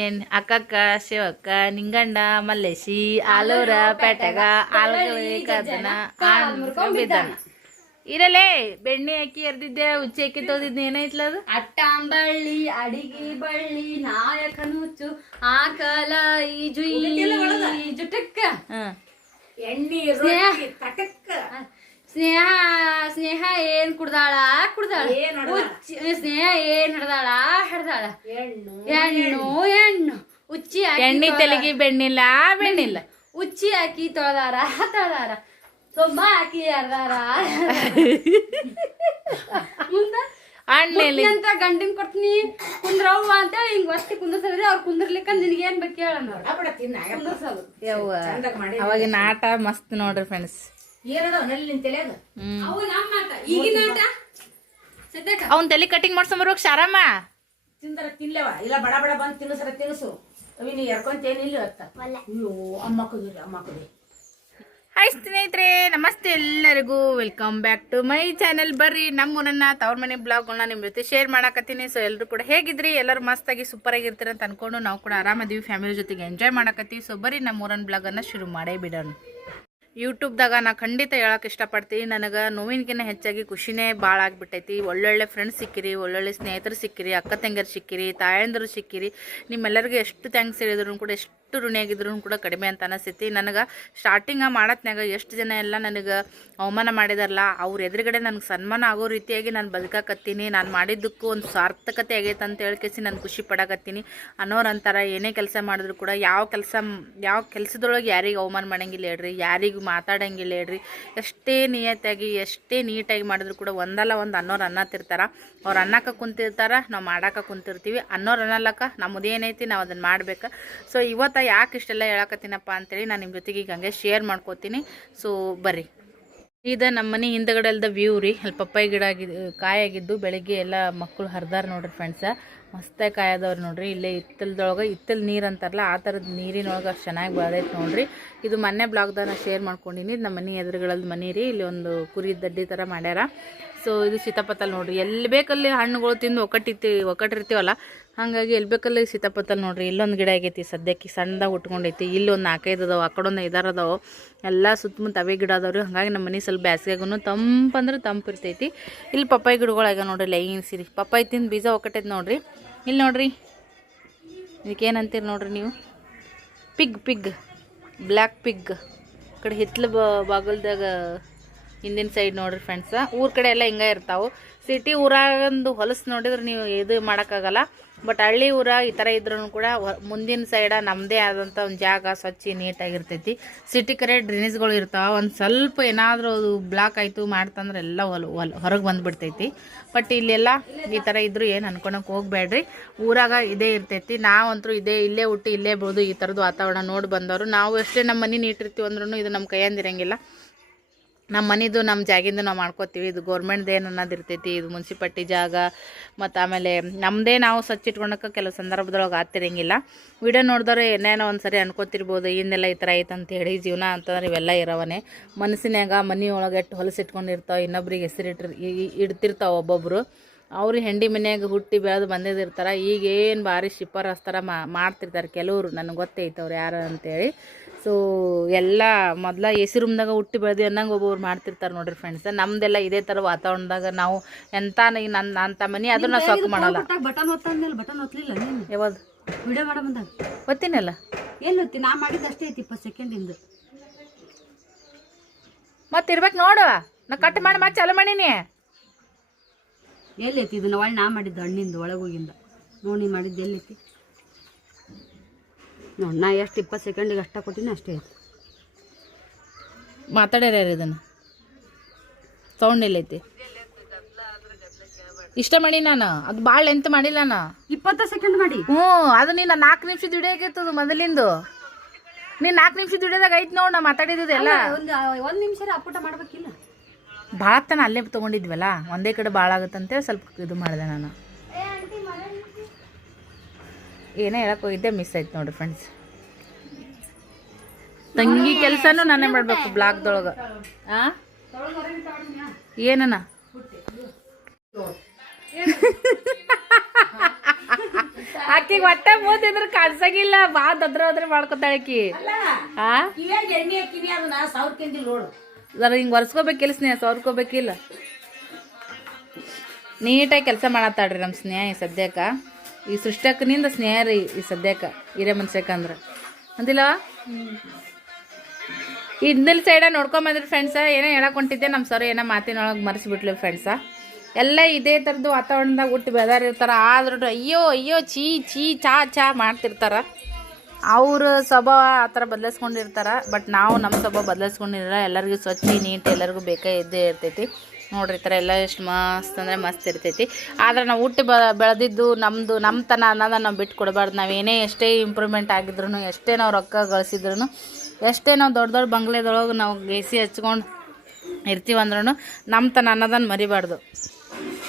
ಏನ್ ಅಕ್ಕಕ್ಕ ಶಿವಕ್ಕ ನಿಂಗಂಡ ಮಲ್ಲೇಶಿ ಆಲೂರ ಪೇಟೆಗ ಆಲ್ಗಳಿ ಕದನ ಬಿದ್ದಾನ. ಇರಲೇ ಬೆಣ್ಣೆ ಅಕ್ಕಿ ಎರ್ದಿದ್ದೆ ಉಚ್ಚಿ ಅಕ್ಕಿ ತೋದಿದ್ದೆ ಏನೈತ್ಲ ಅದು? ಅಟ್ಟಾಂಬಳ್ಳಿ ಅಡಿಗೆ ಬಳ್ಳಿ ನಾಯಕ ನುಚ್ಚು ಆಕಲ ಈ ಈಜು ಜುಟಕ್ಕ. ಎಣ್ಣೆ ಎಣ್ಣಿ ರೊಟ್ಟಿ ತಟಕ್ಕ ಸ್ನೇಹ ಸ್ನೇಹ ಏನ್ ಕುಡ್ದಾಳ? ಕುಡ್ದಾಳ. ಸ್ನೇಹ ಏನ್ ಹಿಡ್ದಾಳ? ಹಿಡ್ದಾಳ. ಹೆಣ್ಣು ಹೆಣ್ಣು ಹೆಣ್ಣು ಉಚ್ಚಿ ಹಾಕಿ ಎಣ್ಣೆ ತೆಲಗಿ ಬೆಣ್ಣಿಲ್ಲ ಬೆಣ್ಣಿಲ್ಲ. ಉಚ್ಚಿ ಹಾಕಿ ತೊಳ್ದಾರ ತೊಳ್ದಾರ ಸೊಮ್ಮ ಹಾಕಿ ಹರ್ದಾರ ಅಂತ ಗಂಡಿನ ಕೊಡ್ತೀನಿ. ಕುಂದ್ರವ್ವ ಅಂತ ಹಿಂಗ್ ವಸ್ತಿ ಕುಂದ್ರಸಲ್ರಿ ಅವ್ರು ಕುಂದ್ರಲಿಕ್ಕ ನಿನಗೇನ್ ಬೇಕು ಹೇಳ ಬಡ ತಿನ್ನ ಯವ್ವ ಚಂದಾಗ ಮಾಡಿ ಅವಾಗಿನ ಆಟ ಮಸ್ತ್ ನೋಡ್ರಿ ಫ್ರೆಂಡ್ಸ್ ಏನದ ನಲ್ಲಿ ನಿನ್ ತಲೆಯಾಗ ಹ್ಮ್. ಅವು ನಮ್ಮ ಆಟ ಈಗಿನ ಆಟ ಸದ್ಯಕ್ಕ? ಅವ್ನ್ ತಲೆ ಕಟಿಂಗ್ ಮಾಡ್ಸಂಬರ್ಬೇಕು ಶಾರಮ್ಮ? ತಿಂದರ ತಿನ್ಲೇವ. ಇಲ್ಲ ಬಡ ಬಡ ಬಂದು ತಿನ್ನಿಸರ ತಿನ್ನಿಸು ಅವಿ ನೀ ಎರ್ಕೊಂತೇನಿಲ್ಲ ಅತ್ತ. ಅಯ್ಯೋ ಅಮ್ಮ ಕುದಿ ಹಾಯ್ ಸ್ನೇಹಿತರೆ ನಮಸ್ತೆ ಎಲ್ಲರಿಗೂ. Welcome back to my channel ಬರ್ರಿ ನಮ್ಮ ಊರನ್ನ ತವ್ರ ಮನೆ ಬ್ಲಾಗ್ಗಳನ್ನ ನಿಮ್ಮ ಜೊತೆ ಶೇರ್ ಮಾಡಕತ್ತೀನಿ. ಸೊ ಎಲ್ಲರೂ ಕೂಡ ಹೇಗಿದ್ರಿ? ಎಲ್ಲರೂ ಮಸ್ತಾಗಿ ಸೂಪರ್ ಆಗಿರ್ತೀರ ಅಂತ ಅನ್ಕೊಂಡು ನಾವು ಕೂಡ ಆರಾಮದೀವಿ ಫ್ಯಾಮಿಲಿ ಜೊತೆಗೆ ಎಂಜಾಯ್ ಮಾಡಕತ್ತೀವಿ. ಸೊ ಬರ್ರಿ ನಮ್ಮ ಊರನ್ನ ಬ್ಲಾಗನ್ನು ಶುರು ಮಾಡೇ ಬಿಡೋಣ. ಯೂಟ್ಯೂಬ್ದಾಗ ನಾ ಖಂಡಿತ ಹೇಳಕ್ಕೆ ಇಷ್ಟಪಡ್ತೀನಿ. ನನಗೆ ನೋವಿನಕಿನ್ನ ಹೆಚ್ಚಾಗಿ ಖುಷಿನೇ ಭಾಳ ಆಗಿಬಿಟ್ಟೈತಿ. ಒಳ್ಳೊಳ್ಳೆ ಫ್ರೆಂಡ್ಸ್ ಸಿಕ್ಕಿರಿ, ಒಳ್ಳೊಳ್ಳೆ ಸ್ನೇಹಿತರು ಸಿಕ್ಕಿರಿ, ಅಕ್ಕ ತಂಗಿಯರು ಸಿಕ್ಕಿರಿ, ತಾಯಂದರು ಸಿಕ್ಕಿರಿ. ನಿಮ್ಮೆಲ್ಲರಿಗೂ ಎಷ್ಟು ಥ್ಯಾಂಕ್ಸ್ ಹೇಳಿದ್ರು ಕೂಡ, ಎಷ್ಟು ಋಣಿಯಾಗಿದ್ರು ಕೂಡ ಕಡಿಮೆ ಅಂತ ಅನಿಸ್ತೈತಿ. ನನಗೆ ಸ್ಟಾರ್ಟಿಂಗ ಮಾಡತ್ನಾಗ ಎಷ್ಟು ಜನ ಎಲ್ಲ ನನಗೆ ಅವಮಾನ ಮಾಡಿದಾರಲ್ಲ, ಅವ್ರ ಎದುರುಗಡೆ ನನಗೆ ಸನ್ಮಾನ ಆಗೋ ರೀತಿಯಾಗಿ ನಾನು ಬದುಕಾಕತ್ತೀನಿ. ನಾನು ಮಾಡಿದ್ದಕ್ಕೂ ಒಂದು ಸಾರ್ಥಕತೆ ಆಗೈತೆ ಅಂತ ಹೇಳ್ಕೇಸಿ ನಾನು ಖುಷಿ ಪಡಕತ್ತೀನಿ. ಅನ್ನೋರು ಅಂತಾರೆ ಏನೇ ಕೆಲಸ ಮಾಡಿದ್ರು ಕೂಡ, ಯಾವ ಕೆಲಸ, ಯಾವ ಕೆಲಸದೊಳಗೆ ಯಾರಿಗೆ ಅವಮಾನ ಮಾಡಂಗಿಲ್ಲ ಹೇಳ್ರಿ. ಯಾರಿಗೂ ಮಾತಾಡಂಗಿಲ್ಲ ಹೇಳ್ರಿ. ಎಷ್ಟೇ ನಿಯತ್ತಾಗಿ, ಎಷ್ಟೇ ನೀಟಾಗಿ ಮಾಡಿದ್ರು ಕೂಡ ಒಂದಲ್ಲ ಒಂದು ಅನ್ನೋರು ಅನ್ನತ್ತಿರ್ತಾರ ಅವ್ರು ಅನ್ನಕ್ಕೆ ಕುಂತಿರ್ತಾರ, ನಾವು ಮಾಡಾಕ ಕುಂತಿರ್ತೀವಿ. ಅನ್ನೋರು ಅನ್ನಲ್ಲಕ್ಕ ನಮ್ಮದೇನೈತಿ ನಾವು ಅದನ್ನು ಮಾಡ್ಬೇಕು. ಸೊ ಇವತ್ತು ಯಾಕೆ ಇಷ್ಟೆಲ್ಲ ಹೇಳಕತ್ತೀನಪ್ಪ ಅಂತೇಳಿ ನಾನು ನಿಮ್ಮ ಜೊತೆಗೆ ಈಗ ಹಂಗೆ ಶೇರ್ ಮಾಡ್ಕೋತೀನಿ. ಸೊ ಬರ್ರಿ. ಇದು ನಮ್ಮ ಮನೆ ಹಿಂದಗಡೆ ಅಲ್ದ ವ್ಯೂ ರೀ. ಅಲ್ಲಿ ಪಪ್ಪಾಯಿ ಗಿಡ ಆಗಿದ್ದು ಕಾಯಾಗಿದ್ದು ಬೆಳಗ್ಗೆ ಎಲ್ಲ ಮಕ್ಕಳು ಹರಿದಾರ ನೋಡ್ರಿ ಫ್ರೆಂಡ್ಸ ಮಸ್ತಾಗಿ ಕಾಯೋದವ್ರು ನೋಡ್ರಿ. ಇಲ್ಲೇ ಹಿತ್ತಲದೊಳಗೆ ಹಿತ್ತಲ್ ನೀರು ಅಂತಾರಲ್ಲ, ಆ ಥರದ ನೀರಿನೊಳಗೆ ಅಷ್ಟು ಚೆನ್ನಾಗಿ ಬೆಳೆದೈತೆ ನೋಡ್ರಿ. ಇದು ಮೊನ್ನೆ ಬ್ಲಾಗ್ದಾಗ ಶೇರ್ ಮಾಡ್ಕೊಂಡಿನಿ. ನಮ್ಮ ಮನೆ ಎದುರುಗಳಲ್ಲಿ ಮನೆ ರೀ. ಇಲ್ಲಿ ಒಂದು ಕುರಿ ದಡ್ಡಿ ಥರ ಮಾಡ್ಯಾರ. ಸೊ ಇದು ಸೀತಾಪತ್ತಲ್ ನೋಡ್ರಿ. ಎಲ್ಲಿ ಬೇಕಲ್ಲಿ ಹಣ್ಣುಗಳು ತಿಂದು ಒಕ್ಕಟ್ಟಿರ್ತಿ ಒಕ್ಕಟ್ಟಿರ್ತೀವಲ್ಲ, ಹಾಗಾಗಿ ಎಲ್ಲಿ ಬೇಕಲ್ಲಿ ಸೀತಾಪತ್ತಲ್ ನೋಡ್ರಿ. ಇಲ್ಲೊಂದು ಗಿಡ ಆಗೈತಿ ಸದ್ಯಕ್ಕೆ, ಸಣ್ಣದಾಗ ಉಟ್ಕೊಂಡೈತಿ ಇಲ್ಲೊಂದು ನಾಲ್ಕೈದು ಅದಾವೆ, ಆ ಕಡೊಂದು ಐದಾರು ಅದಾವೆ. ಎಲ್ಲ ಸುತ್ತಮುತ್ತ ಅವೇ ಗಿಡ ಅದಾವ್ರಿ. ಹಾಗಾಗಿ ನಮ್ಮ ಮನೆ ಸ್ವಲ್ಪ ತಂಪು ಅಂದ್ರೆ ತಂಪು ಇರ್ತೈತಿ. ಇಲ್ಲಿ ಪಪ್ಪಾಯಿ ಗಿಡಗಳಾಗ ನೋಡ್ರಿ ಲೈನ್ ಸಿರಿ ಪಪ್ಪಾಯಿ ತಿಂದು ಬೀಜ ಒಕ್ಕಟ್ಟೈತಿ ನೋಡ್ರಿ. ಇಲ್ಲಿ ನೋಡ್ರಿ. ಇದಕ್ಕೆ ಏನಂತೀರಿ ನೋಡ್ರಿ ನೀವು? Pig pig. Black pig. ಕಡೆ ಹಿತ್ಲು ಬ, ಬಾಗಲ್ದಾಗ ಹಿಂದಿನ ಸೈಡ್ ನೋಡ್ರಿ ಫ್ರೆಂಡ್ಸ ಊರ ಕಡೆ ಎಲ್ಲ ಹಿಂಗೆ ಇರ್ತಾವು. ಸಿಟಿ ಊರಾಗಂದು ಹೊಲಸು ನೋಡಿದ್ರೆ ನೀವು ಇದು ಮಾಡೋಕ್ಕಾಗಲ್ಲ. ಬಟ್ ಹಳ್ಳಿ ಊರ ಈ ಥರ ಇದ್ರೂ ಕೂಡ ಮುಂದಿನ ಸೈಡ ನಮ್ಮದೇ ಆದಂಥ ಒಂದು ಜಾಗ ಸ್ವಚ್ಛ ನೀಟಾಗಿರ್ತೈತಿ ಸಿಟಿ ಕಡೆ ಡ್ರೈನೇಜ್ಗಳು ಇರ್ತಾವೆ. ಒಂದು ಸ್ವಲ್ಪ ಏನಾದರೂ ಅದು ಬ್ಲಾಕ್ ಆಯಿತು ಮಾಡ್ತಂದ್ರೆ ಎಲ್ಲ ಹೊಲ ಹೊಲ, ಹೊರಗೆ ಬಂದುಬಿಡ್ತೈತಿ. ಬಟ್ ಇಲ್ಲೆಲ್ಲ ಈ ಥರ ಇದ್ರೂ ಏನು ಅನ್ಕೊಳಕ್ಕೆ ಹೋಗ್ಬೇಡ್ರಿ. ಊರಾಗ ಇದೇ ಇರ್ತೈತಿ. ನಾವಂತರೂ ಇದೇ, ಇಲ್ಲೇ ಹುಟ್ಟಿ ಇಲ್ಲೇ ಬಿಡೋದು ಈ ಥರದ್ದು ವಾತಾವರಣ ನೋಡಿ ಬಂದವರು. ನಾವು ಎಷ್ಟೇ ನಮ್ಮ ಮನೆ ನೀಟಿರ್ತೀವಿ ಅಂದ್ರೂ ಇದು ನಮ್ಮ ಕೈಯಂದಿರಂಗಿಲ್ಲ ನಮ್ಮ ಮನಿದು ನಮ್ಮ ಜಾಗಿಂದು ನಾವು ಮಾಡ್ಕೋತೀವಿ. ಇದು ಗೌರ್ಮೆಂಟ್ದು ಏನು ಅನ್ನೋದು ಇರ್ತೈತಿ, ಇದು ಮುನ್ಸಿಪಾಲ್ಟಿ ಜಾಗ, ಮತ್ತು ಆಮೇಲೆ ನಮ್ಮದೇ ನಾವು ಸ್ವಚ್ಛ ಇಟ್ಕೊಳಕ್ಕೆ ಕೆಲವು ಸಂದರ್ಭದೊಳಗೆ ಆಗ್ತಿರಂಗಿಲ್ಲ. ವಿಡಿಯೋ ನೋಡಿದ್ರೆ ಏನೇನೋ ಒಂದು ಸರಿ ಅನ್ಕೋತಿರ್ಬೋದು ಇನ್ನೆಲ್ಲ ಈ ಥರ ಐತೆ ಅಂತ ಹೇಳಿ, ಜೀವನ ಅಂತಂದ್ರೆ ಇವೆಲ್ಲ ಇರೋವನೇ. ಮನಸ್ಸಿನಾಗ ಮನೆಯೊಳಗೆ ಎಷ್ಟು ಹೊಲಸು ಇಟ್ಕೊಂಡಿರ್ತಾವೆ ಇನ್ನೊಬ್ರಿಗೆ ಹೆಸರಿಟ್ಟಿರ್ ಇಡ್ತಿರ್ತಾವೆ ಒಬ್ಬೊಬ್ಬರು ಅವ್ರು ಹೆಂಡಿ ಮನೆಯಾಗ ಹುಟ್ಟಿ ಬೆಳೆದು ಬಂದಿದ್ದಿರ್ತಾರೆ ಈಗೇನು ಭಾರಿ ಶಿಪ್ಪರ್ ಹಸ್ತಾರ ಮಾಡ್ತಿರ್ತಾರೆ ಕೆಲವರು, ನನಗೆ ಗೊತ್ತೈತೆ ಅವ್ರು ಯಾರು ಅಂತೇಳಿ. ಸೊ ಎಲ್ಲ ಮೊದಲ ಎ ಸಿ ರೂಮ್ದಾಗ ಹುಟ್ಟಿ ಬೆಳೆದು ಅನ್ನಂಗೆ ಒಬ್ಬೊಬ್ರು ಮಾಡ್ತಿರ್ತಾರೆ ನೋಡ್ರಿ ಫ್ರೆಂಡ್ಸ್ ನಮ್ದೆಲ್ಲ ಇದೇ ಥರ ವಾತಾವರಣದಾಗ ನಾವು ಎಂತ ಈಗ ನನ್ನ ಅಂಥ ಮನೆ ಅದನ್ನ ನಾವು ಮಾಡಲ್ಲ. ಬಟನ್ ಒತ್ತಂದ್ಮೇಲೆ ಬಟನ್ ಒತ್ತಲಿಲ್ಲ ಯಾವಾಗ ವಿಡಿಯೋ ಮಾಡೋ ಬಂದಾಗ. ಒತ್ತಿನಲ್ಲ? ಏನು ಒತ್ತಿ? ನಾ ಮಾಡಿದ್ದು ಅಷ್ಟೇ ಐತಿ ಇಪ್ಪತ್ತು ಸೆಕೆಂಡಿಂದ ಮತ್ತೆ ಇರ್ಬೇಕು ನೋಡು. ನಾ ಕಟ್ ಮಾಡಿ ಮತ್ತೆ ಚಾಲು ಮಾಡೀನಿ. ಎಲ್ಲೈತಿ ಇದನ್ನ ಒಳ್ಳೆ ನಾ ಮಾಡಿದ್ದು ಹಣ್ಣಿಂದ ಒಳಗೋಗಿಂದ ನೋಡಿ ಮಾಡಿದ್ದು ಎಲ್ಲೈತಿ ನೋಡಿ ನಾ ಎಷ್ಟು ಇಪ್ಪತ್ತು ಸೆಕೆಂಡಿಗೆ ಅಷ್ಟ ಕೊಟ್ಟಿನಿ ಅಷ್ಟೇ ಐತಿ ಮಾತಾಡ್ಯಾರ ಯಾರು ಇದನ್ನು? ಸೌಂಡ್ ಎಲ್ಲೈತಿ ಇಷ್ಟ ಮಾಡಿ ನಾನು? ಅದು ಭಾಳ ಎಂತ ಮಾಡಿಲ್ಲ ನಾನು ಇಪ್ಪತ್ತು ಸೆಕೆಂಡ್ ಮಾಡಿ. ಹ್ಞೂ ಅದು ನೀನು ನಾಲ್ಕು ನಿಮಿಷದ ಅದು ಮೊದಲಿಂದು. ನೀನು ನಾಲ್ಕು ನಿಮಿಷ ದುಡಿಯೋದಾಗ ಐತೆ ನೋಡಿ ನಾ ಮಾತಾಡಿದ್ದು ಎಲ್ಲ. ಒಂದು ಒಂದು ನಿಮಿಷ ಅಪ್ಪಟ ಮಾಡ್ಬೇಕಿಲ್ಲ. ಭಾಳ ತನ ಅಲ್ಲೇ ತೊಗೊಂಡಿದ್ವಲ್ಲ ಒಂದೇ ಕಡೆ ಭಾಳ ಆಗುತ್ತಂತೇಳಿ ಸ್ವಲ್ಪ ಇದು ಮಾಡಿದೆ ನಾನು. ಏನೇ ಹೇಳಕ್ ಹೋಗಿದ್ದೆ ಮಿಸ್ ಆಯ್ತು ನೋಡಿ ಫ್ರೆಂಡ್ಸ್ ತಂಗಿ ಕೆಲಸನೂ ನಾನೇ ಮಾಡಬೇಕು ಬ್ಲಾಗ್ದೊಳಗೆ. ಆ? ಏನನ? ಆಕಿಗೆ ಒಟ್ಟ ಮೂತಿದ್ರೆ ಕಾಣಿಸಂಗಿಲ್ಲ ಬಾ ದದ್ರ ಹೋದ್ರೆ ಮಾಡ್ಕೊತಾಳೆ ಆಕಿ. ಜರ ಹಿಂಗೆ ಒರೆಸ್ಕೋಬೇಕಿಲ್ಲ ಸ್ನೇಹ ಸೋರ್ಕೋಬೇಕಿಲ್ಲ ನೀಟಾಗಿ ಕೆಲಸ ಮಾಡತ್ತಾಳ್ರಿ ನಮ್ಮ ಸ್ನೇಹ ಸದ್ಯಕ್ಕೆ. ಈ ಸೃಷ್ಟಕ್ಕನಿಂದ ಸ್ನೇಹ ರೀ ಈ ಸದ್ಯಕ್ಕೆ ಹಿರೇ ಮನ್ಸಕ್ಕಂದ್ರೆ ಅಂದಿಲ್ಲ? ಇದ್ನಲ್ಲಿ ಸೈಡ ನೋಡ್ಕೊಂಬಂದ್ರಿ ಫ್ರೆಂಡ್ಸ ಏನೋ ಹೊಂಟಿದ್ದೆ ನಮ್ಮ ಸರ್ ಏನೋ ಮಾತಿನೊಳಗೆ ಮರೆಸಿಬಿಟ್ಲಿ ಫ್ರೆಂಡ್ಸ ಎಲ್ಲ ಇದೇ ಥರದ್ದು ವಾತಾವರಣದಾಗ ಹುಟ್ಟಿ ಬೆದಾರಿರ್ತಾರೆ ಆದ್ರೂ ಅಯ್ಯೋ ಅಯ್ಯೋ ಚೀ ಚೀ ಚಾ ಚಾ ಮಾಡ್ತಿರ್ತಾರೆ. ಅವ್ರ ಸ್ವಭಾವ ಆ ಥರ ಬದಲಾಯಿಸ್ಕೊಂಡಿರ್ತಾರೆ ಬಟ್ ನಾವು ನಮ್ಮ ಸ್ವಭಾವ ಬದಲಾಯಿಸ್ಕೊಂಡಿರಲ್ಲ ಎಲ್ಲರಿಗೂ ಸ್ವಚ್ಛ, ನೀಟ್, ಎಲ್ಲರಿಗೂ ಬೇಕೇ ಇದ್ದೇ ಇರ್ತೈತಿ. ನೋಡ್ರಿ, ಈ ಥರ ಎಲ್ಲ ಎಷ್ಟು ಮಸ್ತ್ ಅಂದರೆ ಮಸ್ತ್ ಇರ್ತೈತಿ. ಆದ್ರೆ ನಾವು ಹುಟ್ಟಿ ಬೆಳೆದಿದ್ದು ನಮ್ಮದು ನಮ್ಮತನ ಅನ್ನೋದನ್ನ ನಾವು ಬಿಟ್ಟು ಕೊಡಬಾರ್ದು ನಾವೇನೇ ಎಷ್ಟೇ ಇಂಪ್ರೂವ್ಮೆಂಟ್ ಆಗಿದ್ರು ಎಷ್ಟೇ ನಾವು ರೊಕ್ಕ ಗಳಿಸಿದ್ರು ಎಷ್ಟೇ ನಾವು ದೊಡ್ಡ ದೊಡ್ಡ ಬಂಗ್ಲೆದೊಳಗೆ ನಾವು ಗೇಸಿ ಹಚ್ಕೊಂಡು ಇರ್ತೀವಂದ್ರೂ ನಮ್ಮತನ ಅನ್ನೋದನ್ನು ಮರಿಬಾರ್ದು.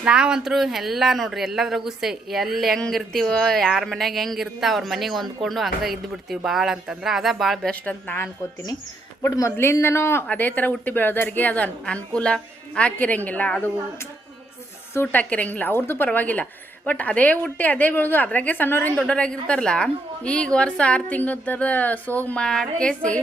ನಾವಂತರೂ ಎಲ್ಲ ನೋಡ್ರಿ, ಎಲ್ಲದ್ರಾಗೂ ಸೇ ಎಲ್ಲಿ ಹೆಂಗೆ ಇರ್ತೀವೋ, ಯಾರ ಮನೆಗೆ ಹೆಂಗೆ ಇರ್ತಾ ಅವ್ರ ಮನೆಗೆ ಹೊಂದ್ಕೊಂಡು ಹಂಗೆ ಇದ್ದು ಬಿಡ್ತೀವಿ ಭಾಳ ಅಂತಂದ್ರೆ. ಅದ ಭಾಳ ಬೆಸ್ಟ್ ಅಂತ ನಾನು ಅನ್ಕೋತೀನಿ. ಬಟ್ ಮೊದಲಿಂದನೂ ಅದೇ ಥರ ಹುಟ್ಟಿ ಬೆಳೆದವ್ರಿಗೆ ಅದು ಅನ್, ಅನುಕೂಲ ಹಾಕಿರಂಗಿಲ್ಲ, ಅದು ಸೂಟ್ ಹಾಕಿರಂಗಿಲ್ಲ ಅವ್ರದ್ದು ಪರವಾಗಿಲ್ಲ. ಬಟ್ ಅದೇ ಹುಟ್ಟಿ, ಅದೇ ಬೆಳೆದು ಅದ್ರಾಗೆ ಸಣ್ಣವ್ರಿಂದ ದೊಡ್ಡವರಾಗಿರ್ತಾರಲ್ಲ, ಈಗ ವರ್ಷ ಆರು ತಿಂಗಳ ಸೋಗ್ ಮಾಡ್ಕೇಸಿ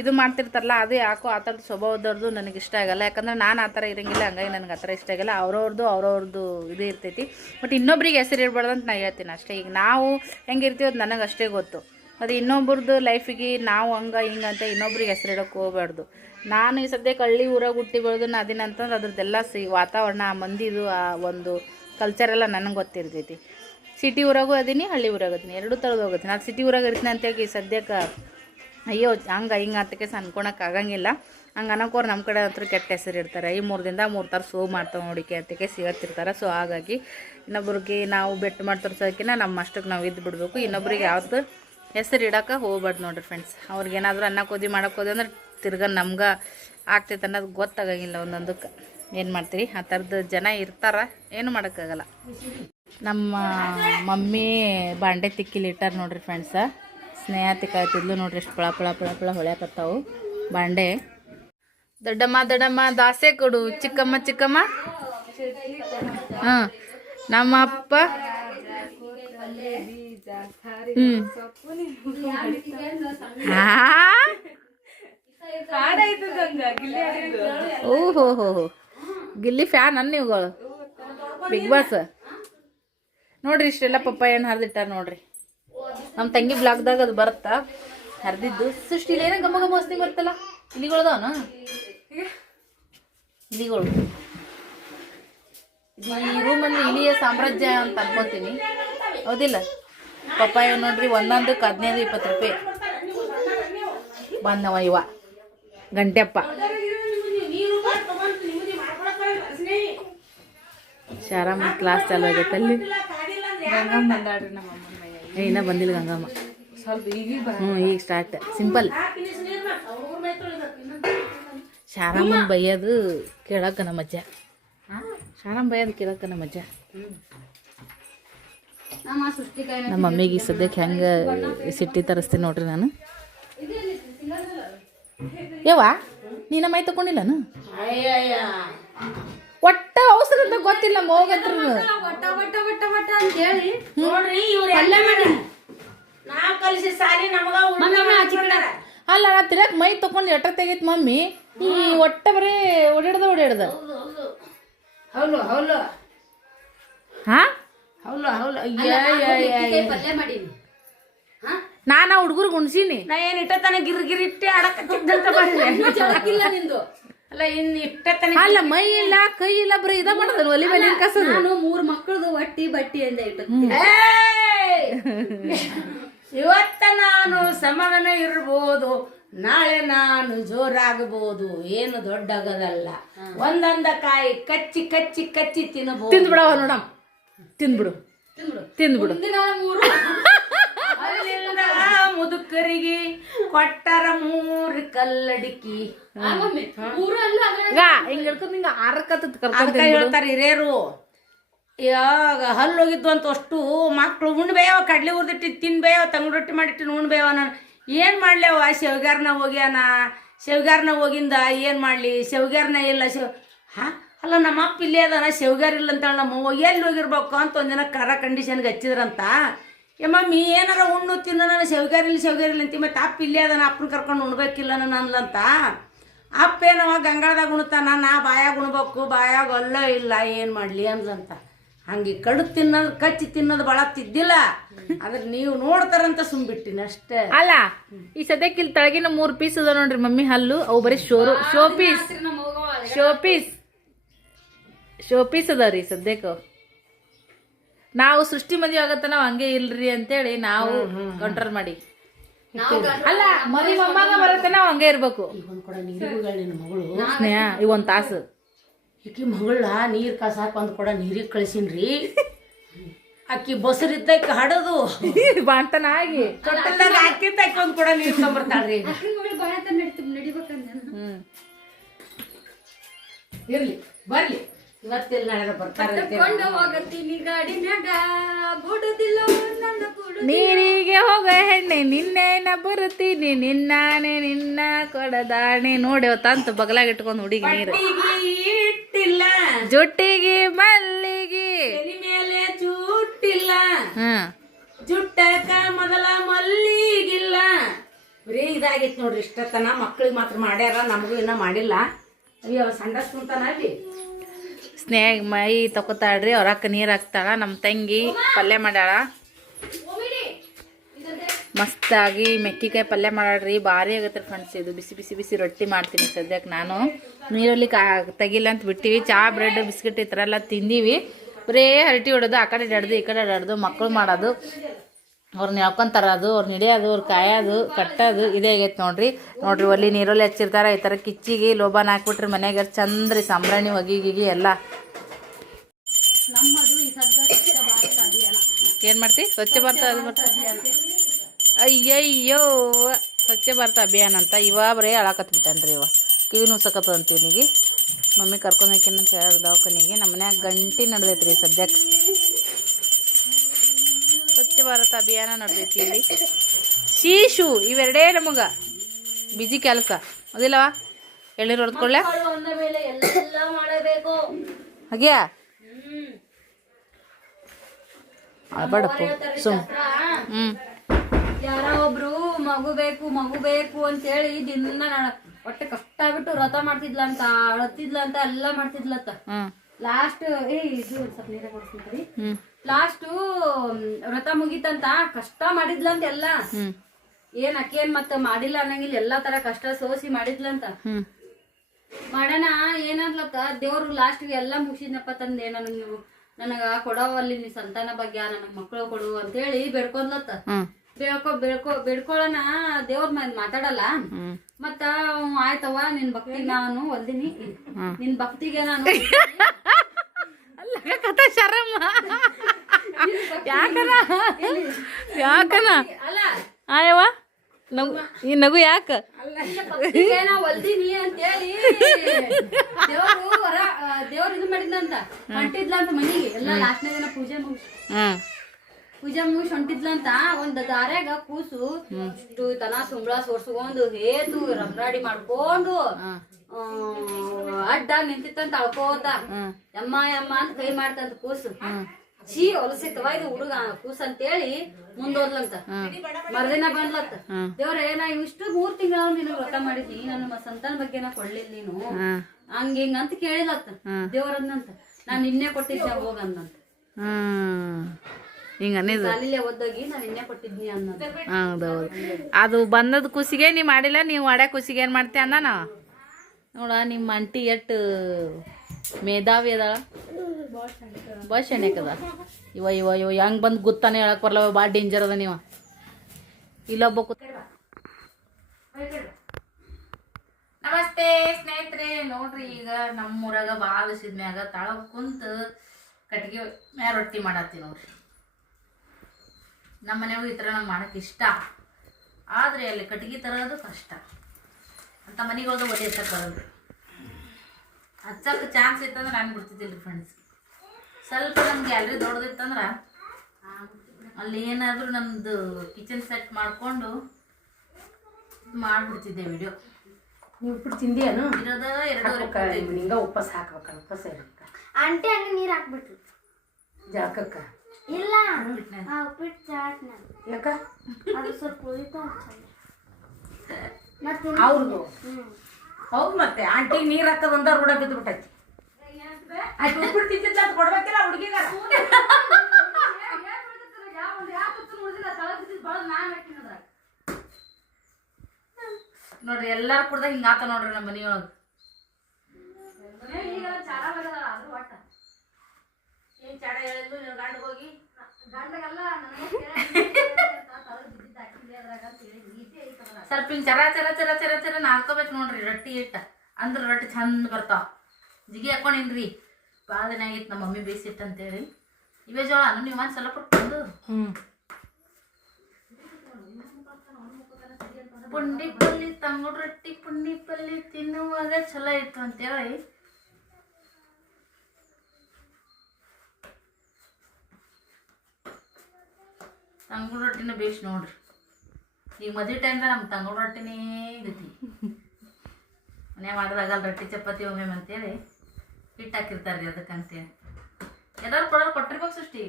ಇದು ಮಾಡ್ತಿರ್ತಾರಲ್ಲ, ಅದು ಯಾಕೋ ಆ ಥರದ ಸ್ವಭಾವದವ್ರದ್ದು ನನಗೆ ಇಷ್ಟ ಆಗಲ್ಲ. ಯಾಕಂದ್ರೆ ನಾನು ಆ ಥರ ಇರಂಗಿಲ್ಲ, ಹಂಗಾಗಿ ನನಗೆ ಆ ಥರ ಇಷ್ಟ ಆಗಲ್ಲ. ಅವ್ರವ್ರದ್ದು ಅವ್ರವ್ರದ್ದು ಇದು ಇರ್ತೈತಿ. ಬಟ್ ಇನ್ನೊಬ್ರಿಗೆ ಹೆಸರು ಇರ್ಬಾರ್ದು ಅಂತ ನಾ ಹೇಳ್ತೀನಿ ಅಷ್ಟೇ. ಈಗ ನಾವು ಹೆಂಗಿರ್ತೀವಿ ಅದು ನನಗೆ ಅಷ್ಟೇ ಗೊತ್ತು. ಅದು ಇನ್ನೊಬ್ರದ್ದು ಲೈಫಿಗೆ ನಾವು ಹಂಗೆ, ಹಿಂಗೆ ಅಂತ ಇನ್ನೊಬ್ರಿಗೆ ಹೆಸರು ಇಡೋಕೆ ಹೋಗ್ಬಾರ್ದು. ನಾನು ಈ ಸದ್ಯಕ್ಕೆ ಹಳ್ಳಿ ಊರಾಗ ಹುಟ್ಟಿ ಬೆಳೆದು ನಾ ಅದೀನಿ ಅಂತಂದ್ರೆ ಅದ್ರದ್ದೆಲ್ಲ ಸಿ, ವಾತಾವರಣ, ಆ ಮಂದಿದು, ಆ ಒಂದು ಕಲ್ಚರೆಲ್ಲ ನನಗೆ ಗೊತ್ತಿರ್ತೈತಿ. ಸಿಟಿ ಊರಾಗೂ ಅದೀನಿ, ಹಳ್ಳಿ ಊರಾಗ ಅದೀನಿ. ಎರಡೂ ಥರದ್ದು ಹೋಗತ್ತೀನಿ ನಾನು ಸಿಟಿ ಊರಾಗ ಇರ್ತೀನಿ ಅಂತೇಳಿ ಸದ್ಯಕ್ಕೆ ಅಯ್ಯೋ, ಹಂಗೆ, ಹಿಂಗೆ ಅಂತಕ್ಕೆ ಅನ್ಕೊಳಕ್ಕೆ ಆಗಂಗಿಲ್ಲ. ಹಂಗೆ ಅನ್ನೋಕೋರು ನಮ್ಮ ಕಡೆ ಹತ್ರ ಕೆಟ್ಟ ಹೆಸರು ಇರ್ತಾರೆ. ಈ ಮೂರದಿಂದ ಮೂರು ಥರ ಸೋ ಮಾಡ್ತಾವೆ ನೋಡಿಕೆ ಅಂತಕ್ಕೆ ಸಿಗತ್ತಿರ್ತಾರೆ. ಸೊ ಹಾಗಾಗಿ ಇನ್ನೊಬ್ರಿಗೆ ನಾವು ಬೆಟ್ಟು ಮಾಡಿ ತೋರ್ಸೋದಕ್ಕಿಂತ ನಮ್ಮ ಅಷ್ಟಕ್ಕೆ ನಾವು ಇದ್ದು ಬಿಡಬೇಕು ಇನ್ನೊಬ್ರಿಗೆ ಯಾವ್ದು ಹೆಸರು ಇಡೋಕೆ ಹೋಗ್ಬಾರ್ದು ನೋಡ್ರಿ ಫ್ರೆಂಡ್ಸ್ ಅವ್ರಿಗೇನಾದರೂ ಅನ್ನ ಕೋದಿ ಮಾಡೋಕೆ ಹೋದೆ ಅಂದ್ರೆ ತಿರ್ಗ ನಮ್ಗೆ ಆಗ್ತೈತೆ ಅನ್ನೋದು ಗೊತ್ತಾಗಂಗಿಲ್ಲ ಒಂದೊಂದಕ್ಕೆ. ಏನು ಮಾಡ್ತೀರಿ? ಆ ಥರದ್ದು ಜನ ಇರ್ತಾರ, ಏನು ಮಾಡೋಕ್ಕಾಗಲ್ಲ. ನಮ್ಮ ಮಮ್ಮಿ ಬಾಂಡೆ ತಿಕ್ಕಿಲಿ ಇಟ್ಟಾರ ನೋಡ್ರಿ ಫ್ರೆಂಡ್ಸ ಸ್ನೇಹ ತಿಕ್ಕಾಯ್ತಿದ್ಲು ನೋಡ್ರಿ, ಎಷ್ಟು ಪಳ ಪಳ ಪಳ ಪಳ ಹೊಳ್ಯಾಕತ್ತಾವು ಬಾಂಡೆ. ದೊಡ್ಡಮ್ಮ ದೊಡ್ಡಮ್ಮ, ದಾಸೆ ಕೊಡು, ಚಿಕ್ಕಮ್ಮ ಚಿಕ್ಕಮ್ಮ. ಹಾಂ ನಮ್ಮ ಹ್ಮ್ ಓಹೋ ಹೋ ಹೋ ಗಿಲ್ಲಿ ಫ್ಯಾನ್ ಅನ್ ನೀವುಗಳು ಬಿಗ್ ಬಾಸ್. ನೋಡ್ರಿ ಇಷ್ಟೆಲ್ಲ ಪಪ್ಪ ಏನು ಹರಿದಿಟ್ಟಾರ ನೋಡ್ರಿ. ನಮ್ಮ ತಂಗಿ ಬ್ಲಾಗ್ದಾಗ ಅದು ಬರುತ್ತಾ? ಹರಿದಿದ್ದು. ಸೃಷ್ಟಿ ಏನೇ ಗಮ ಗಮ್ಮ ಗಮ್ಮ ವಾಸನೆ ಬರ್ತಲ್ಲ? ಇಲಿಗಳದಾವನ? ಇಲಿಗಳು. ಇದು ಈ ರೂಮಲ್ಲಿ ಇಲಿಯ ಸಾಮ್ರಾಜ್ಯ ಅಂತ ಅನ್ಕೋತೀನಿ. ಹೌದಿಲ್ಲ? ಪಪ್ಪಾಯ ನೋಡ್ರಿ ಒಂದೊಂದಕ್ಕೆ ಹದಿನೈದು ಇಪ್ಪತ್ತು ರೂಪಾಯಿ. ಬಂದವ ಇವ. ಗಂಟೆಪ್ಪ ಶಾರಮ್ಮ ಕ್ಲಾಸ್ ಚಾಲು ಆಗೈತೆ ಅಲ್ಲಿ. ಇನ್ನ ಬಂದಿಲ್ಲ ಗಂಗಮ್ಮ. ಹ್ಞೂ ಈಗ ಸ್ಟಾರ್ಟ್ ಸಿಂಪಲ್ ಶಾರಮ್ಮನ್ ಬೈಯೋದು ಕೇಳಕ್ಕ ನಮ್ಮ ಅಜ್ಜ. ಶಾರಮ್ಮ ಬೈಯೋದು ಕೇಳಕ್ಕ ನಮ್ಮ ಅಜ್ಜ. ನಮ್ಮ ಮಮ್ಮಿಗೆ ಸದ್ಯಕ್ಕೆ ಹೆಂಗೆ ಸಿಟ್ಟಿ ತರಿಸ್ತೀನಿ ನೋಡ್ರಿ ನಾನು. ಯವ್ವ ನೀನ ಮೈ ತಗೊಂಡಿಲ್ಲನು? ಒಟ್ಟ ಅವಸರ ಅಂತ ಗೊತ್ತಿಲ್ಲ ಮೋಗತ್ರ ವಟ ವಟ ವಟ ವಟ ಅಂತ ಹೇಳಿ ನೋಡ್ರಿ ಇವ್ರ ಎಲ್ಲ ಮಾಡಿ. ನಾವ್ ಕಲಿಸಿ ಸಾಲಿ ನಮಗ ಉಳ್ಕೊಂಡ್ ಅಲ್ಲ ನಾ ತಿರಕ್ ಮೈ ತಗೊಂಡು ಎಟ್ಟ ತೆಗಿತ್ ಮಮ್ಮಿ? ಈ ಒಟ್ಟ ಬರೀ ಓಡಾಡ್ದ ಓಡಾಡ್ದ. ಹೌದು ಹೌದು. ಹಾ? ಹೌಲ ಪಲ್ಯ ಮಾಡೀನಿ. ಹಾ? ನಾನು ಆ ಹುಡುಗರಿಗೆ ಉಣ್ಸೀನಿ. ನಾ ಏನ್ ಇಟ್ಟ ತನ ಗಿರ್ ಗಿರ್ ಇಟ್ಟೆ ಜಳಕಿಲ್ಲ ನಿಂದು. ಅಲ್ಲ ಇನ್ ಇಟ್ಟ ತನ ಅಲ್ಲ ಮೈ ಇಲ್ಲ ಕೈ ಇಲ್ಲ ಬರೀ ಇದ ಮಾಡೋದನ್ ಒಲಿ ಮೇಲೆ ಕಸ ನಾನು ಮೂರ್ ಮಕ್ಕಳದು ಒಟ್ಟಿ ಬಟ್ಟಿ ಏಯ್! ಇವತ್ತ ನಾನು ಸಮಾಧಾನ ಇರ್ಬೋದು ನಾಳೆ ನಾನು ಜೋರಾಗಬಹುದು ಏನು ದೊಡ್ಡಗದಲ್ಲ. ಒಂದೊಂದ ಕಾಯಿ ಕಚ್ಚಿ ಕಚ್ಚಿ ಕಚ್ಚಿ ತಿನ್ನಬಹುದು ತಿಂದ್ಬಿಡವ ನೋಡಮ್ ತಿಂದ್ಬಿಡು ತಿಂದ್ಬಿಡು ಮುದುಕರಿಗೆ ಕೊಟ್ಟರ ಮೂರು ಕಲ್ಲಡಿಕಿ. ಹಿಂಗ್ ಹಿಂಗ ಕರ್ಕೊಂಡ್ ಹೇಳ್ತಾರೆ ಹಿರಿಯರು. ಯಾವಾಗ ಹಲ್ಲು ಹೋಗಿದ್ದು ಅಂತ ಅಷ್ಟು ಮಕ್ಳು ಉಣ್ಬೇಯವ ಕಡ್ಲಿ ಹುರಿದಿಟ್ಟು ತಿನ್ಬೇಯವ ತಂಗು ರೊಟ್ಟಿ ಮಾಡಿಟ್ಟಿನ ಉಣ್ಬೇಯವ ನಾನು. ಏನು ಮಾಡ್ಲೇವ ಶೇವ್ಗಾರನ ಹೋಗ್ಯಾನ? ಶೇವ್ಗಾರನ ಹೋಗಿಂದ ಏನು ಮಾಡಲಿ? ಶೇವ್ಗಾರನ ಇಲ್ಲ ಶಿವ ಹಾ? ಅಲ್ಲ ನಮ್ಮ ಅಪ್ಪ ಇಲ್ಲೇ ಅದಾನ ಶೇವ್ಗಾರ ಇಲ್ಲ ಅಂತೇಳಿ ನಮ್ಮ ಅವ್ವ ಎಲ್ಲಿ ಹೋಗಿರ್ಬೇಕು ಅಂತ ಒಂದಿನ ಕರ ಕಂಡೀಷನ್ಗೆ ಹಚ್ಚಿದ್ರಂತ ಏ ಮಮ್ಮಿ ಏನಾರ ಉಣ್ಣು ತಿನ್ನೋ ನಾನು ಶೇವ್ಗಾರ ಇಲ್ಲ ಶೇವ್ಗಾರ ಇಲ್ಲ ಅಂತೀವಿ ಮತ್ತೆ ಅಪ್ಪ ಇಲ್ಲೇ ಅದಾನ ಅಪ್ಪನ ಕರ್ಕೊಂಡು ಉಣ್ಬೇಕಿಲ್ಲ ನಾನು ಅನ್ಲಂತ ಅಪ್ಪ ಏನವ ಗಂಗಾಳದಾಗ ಉಣ್ತಾನ ನಾ ಬಾಯಾಗ ಉಣ್ಬೇಕು ಬಾಯಾಗ ಅಲ್ಲ ಇಲ್ಲ ಏನು ಮಾಡಲಿ ಅನ್ಲಂತ ಹಂಗೆ ಕಡು ತಿನ್ನೋದು ಕಚ್ಚಿ ತಿನ್ನೋದು ಭಾಳ ತಿದ್ದಿಲ್ಲ ಆದ್ರೆ ನೀವು ನೋಡ್ತಾರಂತ ಸುಮ್ಬಿಟ್ಟಿನ ಅಷ್ಟೇ ಅಲ್ಲ ಈ ಸದ್ಯಕ್ಕೆ ಇಲ್ಲಿ ತಳಗಿನ ಮೂರ್ ಪೀಸ್ ಅದ ನೋಡ್ರಿ ಮಮ್ಮಿ ಹಲ್ಲು ಅವು ಬರೀ show showpiece showpiece showpiece ರೀ ಸದ್ಯಕ್ಕ. ನಾವು ಸೃಷ್ಟಿ ಮದುವೆ ಆಗತ್ತ ನಾವು ಹಂಗೆ ಇಲ್ರಿ ಅಂತೇಳಿ ನಾವು ಕಂಟ್ರೋಲ್ ಮಾಡಿ. ಅಲ್ಲ ಮರಿ ಮೊಮ್ಮಗ ಬರುತ್ತೆ ನಾವು ಹಂಗೆ ಇರ್ಬೇಕು. ಒಂದು ಸ್ನೇಹ ಇವೊಂದ್ ತಾಸು. ಈಕಿ ಮಗಳ ನೀರು ಕಾಸಾಕ ಒಂದು ಕೂಡ ನೀರಿಗೆ ಕಳಿಸಿನ್ರಿ. ಅಕ್ಕಿ ಬಸರಿದ್ದಕ್ಕೆ ಹಡದು. <laughs> ಬಾಣ್ತನ ಆಗಿ. ತೊಟ್ಟಲ್ದಾಗ ಹಾಕಿದ್ದ ಆಕಿ ಒಂದು ಕೂಡ ನೀರು ತೊಂಬರ್ತಾಳ್ರಿ ಅಕ್ಕನ ಮಗಳು ಬಾಳ ತ ನಡಿತೀವಿ ನಡಿಬೇಕಂದ ಹ್ಮ್. ಇರ್ಲಿ ಬರ್ಲಿ. ಇವತ್ತಿಲ್ಲ ನಾಳೆ ಬರ್ತಾರೆ ಕೊಂಡು ಹೋಗತ್ತೀನಿ ಗಾಡಿ ಮ್ಯಾಗ. ಬುಡುದಿಲ್ಲ ನನ್ನ ಬುಡು ನೀರಿಗೆ ಹೋಗ ಹೆಣ್ಣೆ ನಿನ್ನೇನ ಬರುತ್ತೀನಿ ನಿನ್ನಾನೆ ನಿನ್ನ ಕೊಡದಾಣೆ. ನೋಡಿ ತಂತು ಬಗಲಾಗ ಇಟ್ಕೊಂಡು ಹುಡುಗಿ ನೀರು. ಇಟ್ಟಿಲ್ಲ. ಜುಟ್ಟಿಗೆ ಮಲ್ಲಿಗೆ. ತಲೆ ಮೇಲೆ ಜುಟ್ಟಿಲ್ಲ. ಹ್ಮ್ ಜುಟ್ಟಕ ಮೊದಲ ಮಲ್ಲಿಗಿಲ್ಲ. ಬರೀ ಇದಾಗಿತ್ತು ನೋಡ್ರಿ ಇಷ್ಟತನ. ಮಕ್ಳಿಗೆ ಮಾತ್ರ ಮಾಡ್ಯಾರ ನಮಗೂ ಇನ್ನ ಮಾಡಿಲ್ಲ. ಅಯ್ಯೋ ಸಂಡಸ್ ಕುಂತಾನ ಅಲ್ಲಿ. ಸ್ನೇಹ ಮೈ ತಕೋತಾಳ್ರಿ ಹೊರಕ್ಕೆ ನೀರು ಹಾಕ್ತಾಳ ನಮ್ಮ ತಂಗಿ ಪಲ್ಯ ಮಾಡ್ಯಾಳ. ಮಸ್ತಾಗಿ ಮೆಕ್ಕಿಕಾಯಿ ಪಲ್ಯ ಮಾಡಾಳ್ರಿ, ಭಾರಿ ಆಗತ್ತೆ ಫ್ರೆಂಡ್ಸ್ ಇದು. ಬಿಸಿ ಬಿಸಿ ಬಿಸಿ ರೊಟ್ಟಿ ಮಾಡ್ತೀನಿ ಸದ್ಯಕ್ಕೆ ನಾನು. ನೀರಲ್ಲಿ ಕಾ ತೆಗಿಲ್ಲ ಅಂತ ಬಿಟ್ಟಿವಿ. ಚಹಾ ಬ್ರೆಡ್, ಬಿಸ್ಕಿಟ್ ಈ ಥರ ಎಲ್ಲ ತಿಂದೀವಿ. ಬರೇ ಹರಟಿ ಹೊಡೋದು, ಆ ಕಡೆ ಡಡ್ದು ಈ ಕಡೆ ಡಡ್ದು ಮಕ್ಕಳು ಮಾಡೋದು. ಅವ್ರನ್ನ ಅದು ಅವ್ರನ್ನ ಹಿಡಿಯೋದು ಅವ್ರು ಕಾಯೋದು ಕಟ್ಟೋದು ಇದೇ ಆಗೈತೆ ನೋಡ್ರಿ. ನೋಡ್ರಿ ಒಲಿ ನೀರಲ್ಲಿ ಹಚ್ಚಿರ್ತಾರೆ ಈ ಥರ ಕಿಚ್ಚಿಗೆ ಲೋಬಾನ ಹಾಕ್ಬಿಟ್ರಿ ಮನೆಗೆ ಚಂದ್ರಿ ಸಾಂಬ್ರಾಣಿ ಒಗಿಗಿಗಿ ಎಲ್ಲ. ಏನು ಮಾಡ್ತಿ? ಸ್ವಚ್ಛ ಭಾರತ ಅಯ್ಯಯ್ಯೋ ಸ್ವಚ್ಛ ಭಾರತ ಅಭಿಯಾನ ಅಂತ ಇವ ಬರೀ ಅಳಾಕತ್ಬಿಟ್ಟನ್ರಿ ಇವ. ಕಿವಿ ನುಸಕತ್ತದ ಅಂತೀವಿ ಇವನಿಗೆ ಮಮ್ಮಿ ಅಂತ ಹೇಳಿ ದವಾಖಾನಿಗೆ. ನಮ್ಮ ಮನ್ಯಾಗ ಗಂಟಿ ನಡೆದೈತ್ರಿ ಸದ್ಯಕ್ಕೆ ಸ್ವಚ್ಛ ಭಾರತ ಅಭಿಯಾನ ನಡೆದೈತಿ ಇಲ್ಲಿ. ಶೀಶು ಇವೆರಡೇ ನಮಗ. ಬಿಜಿ ಕೆಲಸ. ಅದಿಲ್ಲವಾ ಎಳ್ನೀರು ಹೊಡೆದ್ಕೊಳ್ಳೆ ಹಾಗೆಯಾ ಅಳ್ಬೇಡಪ್ಪ ಸುಮ್. ಹ್ಮ್. ಯಾರೋ ಒಬ್ರು ಮಗು ಬೇಕು ಮಗು ಬೇಕು ಅಂತ ಹೇಳಿ ದಿನ ಒಟ್ಟೆ ಕಷ್ಟ ಬಿಟ್ಟು ವ್ರತ ಮಾಡ್ತಿದ್ಲಂತ ಅಳತಿದ್ಲಂತ ಎಲ್ಲ ಮಾಡ್ತಿದ್ಲಂತ. ಹ್ಞೂ ಲಾಸ್ಟ್ ಏ ಇದು ಸ್ವಲ್ಪ ನೀರ ಕೊಡ್ತೀನಿ ಲಾಸ್ಟು ವ್ರತ ಮುಗಿತಂತ ಕಷ್ಟ ಮಾಡಿದ್ಲಂತ ಎಲ್ಲ. ಅಕ್ಕಿ ಏನ್ ಅಕ್ಕೇನ್ ಮತ್ತ ಮಾಡಿಲ್ಲ ಅನ್ನಂಗಿಲ್ಲ ಎಲ್ಲಾ ತರ ಕಷ್ಟ ಸೋಸಿ ಮಾಡಿದ್ಲಂತ. ಮಾಡಣ ಏನಂದ್ಲತ್ತ ದೇವ್ರು ಲಾಸ್ಟ್ಗೆ ಎಲ್ಲ ಮುಗಿಸಿದ್ನಪ್ಪ ತಂದೆ ನನಗೆ ನೀವು ನನಗ ಕೊಡವಲ್ಲಿ ನೀ ಸಂತಾನ ಬಗ್ಗೆ ನನಗ್ ಮಕ್ಕಳು ಕೊಡು ಅಂತೇಳಿ ಬೇಡ್ಕೊಂಡ್ಲತ್ತ. ಹ್ಞೂ ಬೇಡ್ಕೊ ಬೇಡ್ಕೊ ಬೇಡ್ಕೊಳ್ಳೋಣ ದೇವ್ರ ಮನ್ ಮಾತಾಡಲ್ಲ. ಮತ್ತ ಆಯ್ತವ ನಿನ್ ಭಕ್ತಿಗೆ ನಾನು ಒಲ್ದಿನಿ ನಿನ್ ಭಕ್ತಿಗೆ ನಾನು ಕಥೆ ಶರಮ್ಮ ಯಾಕನ? ಯಾಕನ? ಆಯವ್ವ ನಗು ಈ ನಗು ಯಾಕ? ದೇವ್ರು ಇದು ಮಾಡಿದ್ಲಂತ ಹೊಂಟಿದ್ಲಂತ ಮನಿಗೆ. ಎಲ್ಲ ಲಾಸ್ಟ್ನೇ ದಿನ ಪೂಜೆ ಮುಗಿಸಿ. ಹ್ಞೂ ಪೂಜೆ ಮುಗಿಸ್ ಹೊಂಟಿದ್ಲಂತ ಒಂದ್ ದಾರ್ಯಾಗ ಕೂಸು ಇಷ್ಟು ತನ ಸುಂಬಳ ಸೋರ್ಸ್ಕೊಂಡು ಹೇತು ರಬ್ರಾಡಿ ಮಾಡ್ಕೊಂಡು ಅಡ್ಡ ನಿಂತಿತ್ತಂತ ಅಳ್ಕೋತ. ಯಮ್ಮ ಯಮ್ಮ ಅಂತ ಕೈ ಮಾಡ್ತಂತ ಕೂಸು. ಛೀ ಹೊಲಸಿತ್ತವ ಇದು ಹುಡುಗ ಕೂಸ್ ಅಂತೇಳಿ ಮುಂದೋದ್ಲಂತ ಮರ್ದಿನ ಬಂದ್ಲತ್ತ ದೇವ್ರ ನಾ ಇಷ್ಟು ಮೂರ್ ತಿಂಗಳ ನೀನು ವ್ರತ ಮಾಡಿದ್ನಿ ನನ್ನ ಸಂತಾನ ಬಗ್ಗೆ ನಾ ಕೊಡ್ಲಿಲ್ಲ ನೀನು. ಹಂಗ ಹಿಂಗ ಅಂತ ಕೇಳಿಲತ್ತ. ದೇವ್ರದ್ನಂತ ನಾನ್ ನಿನ್ನೆ ಕೊಟ್ಟಿದ್ದೆ ಹೋಗಂದಂತ ಹಿಂಗೆ ಅನ್ನೋದು. ಹೌದೌದು. ಅದು ಬಂದದ ಖುಷಿಗೆ ನೀ ಮಾಡಿಲ್ಲ ನೀವು ಮಾಡೋ ಖುಷಿಗೆ ಏನು ಮಾಡ್ತೀಯ ಅಂದ ನಾವು ನೋಡ ನಿಮ್ಮ ಅಂಟಿ ಎಟ್ಟು ಮೇಧಾವಿ ಅದಾಳ. ಭಾಳ ಎಣ್ಣೆಕದ ಇವ ಇವ ಇವ ಹೆಂಗೆ ಬಂದು ಗೊತ್ತಾನೆ ಹೇಳಕ್ ಬರಲ್ಲ ಭಾಳ ಡೇಂಜರ್ ಅದ ನೀವ. ಇಲ್ಲೊಬ್ಬ ಕೂತ ನಮಸ್ತೆ ಸ್ನೇಹಿತರೆ ನೋಡ್ರಿ ಈಗ ನಮ್ಮೂರಾಗ ಭಾಳ ಮ್ಯಾಗ ತಾಳ ಕುಂತ ಕಟ್ಗೆ ಮ್ಯಾ ರೊಟ್ಟಿ ಮಾಡತ್ತಿ ನೋಡ್ರಿ. ನಮ್ಮ ಮನೆಗೂ ಈ ಥರ ನಂಗೆ ಮಾಡಕ್ಕೆ ಇಷ್ಟ. ಆದರೆ ಅಲ್ಲಿ ಕಟ್ಗೆ ತರೋದು ಕಷ್ಟ. ಅಂತ ಮನೆಗಳದು ಒಲೆ ಹಚ್ಚಕ್ಕೆ ಬರೋದು ಹಚ್ಚಕ್ಕೆ ಚಾನ್ಸ್ ಇತ್ತಂದ್ರೆ ನಾನು ಬಿಡ್ತಿದ್ದಿಲ್ಲ ಫ್ರೆಂಡ್ಸ್ ಸ್ವಲ್ಪ ನಮ್ಮ ಗ್ಯಾಲ್ರಿ ದೊಡ್ಡದಿತ್ತಂದ್ರೆ ಅಲ್ಲಿ ಏನಾದರೂ ನಮ್ಮದು ಕಿಚನ್ ಸೆಟ್ ಮಾಡಿಕೊಂಡು ಮಾಡಿಬಿಡ್ತಿದ್ದೆ ವಿಡಿಯೋ ನೀವು ಉಪ್ಪಿಟ್ಟು ತಿಂದೇನು ಇರೋದ ಎರಡೂವರೆ ಹಿಂಗೆ ಉಪ್ಪಸ್ ಹಾಕ್ಬೇಕಲ್ಲ ಉಪ್ಪಸ್ ಆಂಟಿ ಹಂಗೆ ನೀರು ಹಾಕ್ಬಿಟ್ರು. ಜಾಕಕ್ಕ. ಇಲ್ಲ. ಆ ಉಪ್ಪಿಟ್ಟು ಚಾಟ್ನ ಯಾಕ? ಅದು ಸ್ವಲ್ಪ ಉಳಿತು ಮತ್ತೆ ಹೌದು ಮತ್ತೆ. ಆಂಟಿ ನೀರ್ ಹಾಕದಂದ ರೂಢ ಬಿದ್ದು ಬಿಟ್ಟೈತಿ ಆಯ್ತು ಉಪ್ಪಿಟ್ಟು ತಿಂತಿದ್ಲ ಅಂತ ಕೊಡ್ಬೇಕಿಲ್ಲ ಹುಡುಗಿಗ ನೋಡ್ರಿ ಎಲ್ಲಾರು ಕುಡ್ದಾಗ ಹಿಂಗಾತ ನೋಡ್ರಿ ನಮ್ಮ ಮನೆಯೊಳಗೆ. ಚಾಡ ಹೇಳಿದ್ಲು ನೀವು ಗಂಡ ಹೋಗಿ ಸ್ವಲ್ಪ ಹಿಂಗೆ ಚರ ಚರ ಚರ ಚರ ಚರ ನಾಲ್ಕೋಬೇಕು ನೋಡ್ರಿ ರೊಟ್ಟಿ ಇಟ್ಟ ಅಂದ್ರೆ ರೊಟ್ಟಿ ಚಂದ ಬರ್ತಾವ. ಜಿಗಿ ಹಾಕೊಂಡಿನ್ರಿ. ಭಾಳ ದಿನ ಆಗಿತ್ತು ನಮ್ಮ ಮಮ್ಮಿ ಬೇಯಿಸಿಟ್ಟು ಅಂತೇಳಿ. ಇವೇ ಜೋಳ ನೀವು ಒಂದು ಸಲ ಹ್ಮ್. ಪುಂಡಿ ಪಲ್ಲಿ ತಂಗುಡ್ ರೊಟ್ಟಿ ಪುಂಡಿ ಪಲ್ಲಿ ತಿನ್ನುವಾಗ ಚಲೋ ಇತ್ತು ಅಂತೇಳಿ. ತಂಗುಡ್ ರೊಟ್ಟಿನ ಬೇಸ್ ನೋಡ್ರಿ. ಈಗ ಮದುವೆ ಟೈಮ್ದಾಗ ನಮ್ಮ ತಂಗುಳ ರೊಟ್ಟಿನೇ ಗತಿ ಮನ್ಯಾಗ ಮಾಡಿದಾಗಲ್ಲ ರೊಟ್ಟಿ ಚಪಾತಿ ಒಮ್ಮೆ ಅಂತೇಳಿ ಹಿಟ್ಟು ಹಾಕಿರ್ತಾರೆ ರೀ ಅದಕ್ಕಂತೇಳಿ. ಎಲ್ಲರೂ ಕೊಡೋರು ಕೊಟ್ಟಿರ್ಬೇಕು ಸೃಷ್ಟಿ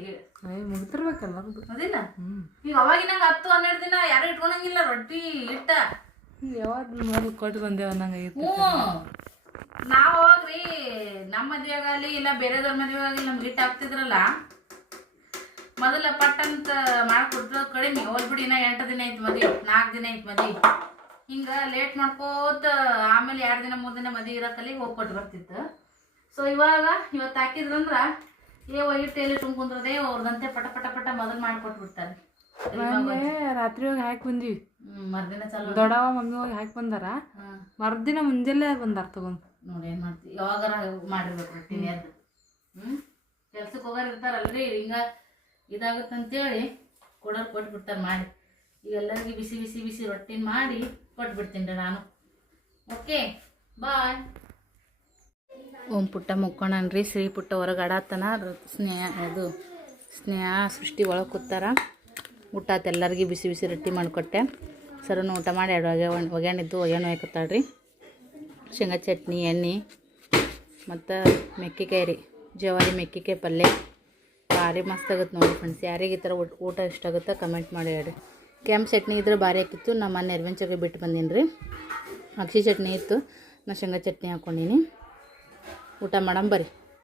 ಮುಗ್ತಿರ್ಬೇಕಲ್ಲ ಅದಿಲ್ಲ ಈಗ ಅವಾಗಿನಾಗ ಹತ್ತು ಹನ್ನೆರಡು ದಿನ ಯಾರು ಇಟ್ಕೊಳಂಗಿಲ್ಲ ರೊಟ್ಟಿ ಹಿಟ್ಟ. ಯಾವಾಗ ಮೊದಲು ಕೊಟ್ಟು ಬಂದೇವ ನಂಗೆ ಹ್ಞೂ. ನಾವು ಹೋಗ್ರಿ ನಮ್ಮ ಮದ್ವೆಗಾಗಲಿ ಇಲ್ಲ ಬೇರೆದವ್ರ ಮದ್ವೆಗಾಗಲಿ ನಮ್ಗೆ ಹಿಟ್ಟು ಹಾಕ್ತಿದ್ರಲ್ಲ ಮೊದಲ ಪಟ್ಟಂತ ಅಂತ ಮಾಡ್ಕೊಡ್ತಿರೋ ಕಡಿಮೆ. ಹೋಲ್ ನಾ ಇನ್ನ ಎಂಟು ದಿನ ಐತಿ ಮದಿ ನಾಲ್ಕು ದಿನ ಐತಿ ಮದಿ. ಹಿಂಗ ಲೇಟ್ ಮಾಡ್ಕೋತ ಆಮೇಲೆ ಎರಡು ದಿನ ಮೂರು ದಿನ ಮದಿ ಇರತ್ತಲ್ಲಿ ಹೋಗಿ ಕೊಟ್ಟು ಬರ್ತಿತ್ತು. ಸೊ ಇವಾಗ ಇವತ್ತು ಹಾಕಿದ್ರಂದ್ರ ಏ ಒಯ್ಯಿಟ್ಟು ಎಲ್ಲಿ ಕುಂದ್ರದೆ ಅವ್ರದಂತೆ ಪಟ ಪಟ ಪಟ ಮೊದಲು ಮಾಡ್ಕೊಟ್ಬಿಡ್ತಾರೆ. ರಾತ್ರಿ ಹೋಗಿ ಹಾಕಿ ಬಂದ್ವಿ. ಮರ್ದಿನ ಚಲೋ ದೊಡ್ಡವ ಮಮ್ಮಿ ಹೋಗಿ ಹಾಕಿ ಬಂದಾರ. ಮರ್ದಿನ ಮುಂಜಾನೆ ಬಂದಾರ ತಗೊಂಡು. ನೋಡಿ ಏನು ಮಾಡ್ತೀವಿ ಯಾವಾಗಾರ ಮಾಡಿರ್ಬೇಕು ರೊಟ್ಟಿನ ಹ್ಞೂ ಕೆಲ್ಸಕ್ಕೆ ಹೋಗೋರು ಇರ್ತಾರಲ್ರಿ ಹಿಂಗ ಇದಾಗುತ್ತಂತೇಳಿ ಕೊಡೋರು ಕೊಟ್ಬಿಡ್ತಾರೆ ಮಾಡಿ. ಈಗೆಲ್ಲರಿಗೆ ಬಿಸಿ ಬಿಸಿ ಬಿಸಿ ರೊಟ್ಟಿ ಮಾಡಿ ಕೊಟ್ಬಿಡ್ತೀನಿ ರೀ ನಾನು. ಓಕೆ ಬಾಯ್ ಓಂ ಪುಟ್ಟ ಮುಕ್ಕೋಣನ್ರಿ ಶ್ರೀ ಪುಟ್ಟ ಹೊರಗೆ ಆಡಾತನ ಸ್ನೇಹ, ಅದು, ಸ್ನೇಹ ಸೃಷ್ಟಿ ಒಳಗೆ ಕೂತಾರ. ಊಟ ಆತ ಎಲ್ಲರಿಗೂ ಬಿಸಿ ಬಿಸಿ ರೊಟ್ಟಿ ಮಾಡಿಕೊಟ್ಟೆ. ಸರನು ಊಟ ಮಾಡಿ ಎರಡು ಒಗೆ ಒಗ್ಯಾಣಿದ್ದು ಒಗ್ಯಾಣ ರೀ. ಶೇಂಗಾ ಚಟ್ನಿ, ಎಣ್ಣೆ, ಮತ್ತು ಮೆಕ್ಕೆಕಾಯಿ ರೀ ಜವಾರಿ ಮೆಕ್ಕೆಕಾಯಿ ಪಲ್ಯ ಭಾರಿ ಮಸ್ತ್ ಆಗುತ್ತೆ ನೋಡಿ ಫ್ರೆಂಡ್ಸ್ ಯಾರಿಗೆ ಈ ಥರ ಊಟ ಇಷ್ಟ ಆಗುತ್ತೆ ಕಮೆಂಟ್ ಮಾಡಿ ಹೇಳಿ ಕೆಂಪು ಚಟ್ನಿ ಇದ್ರೆ ಭಾರಿ ಆಗಿತ್ತು ನಮ್ಮ ಮನೆ ಬಿಟ್ಟು ಬಂದೀನಿ ರೀ. ಅಕ್ಷಿ ಚಟ್ನಿ ಇತ್ತು. ನಾ ಶೇಂಗಾ ಚಟ್ನಿ ಹಾಕ್ಕೊಂಡೀನಿ ಊಟ ಮಾಡಂಬರಿ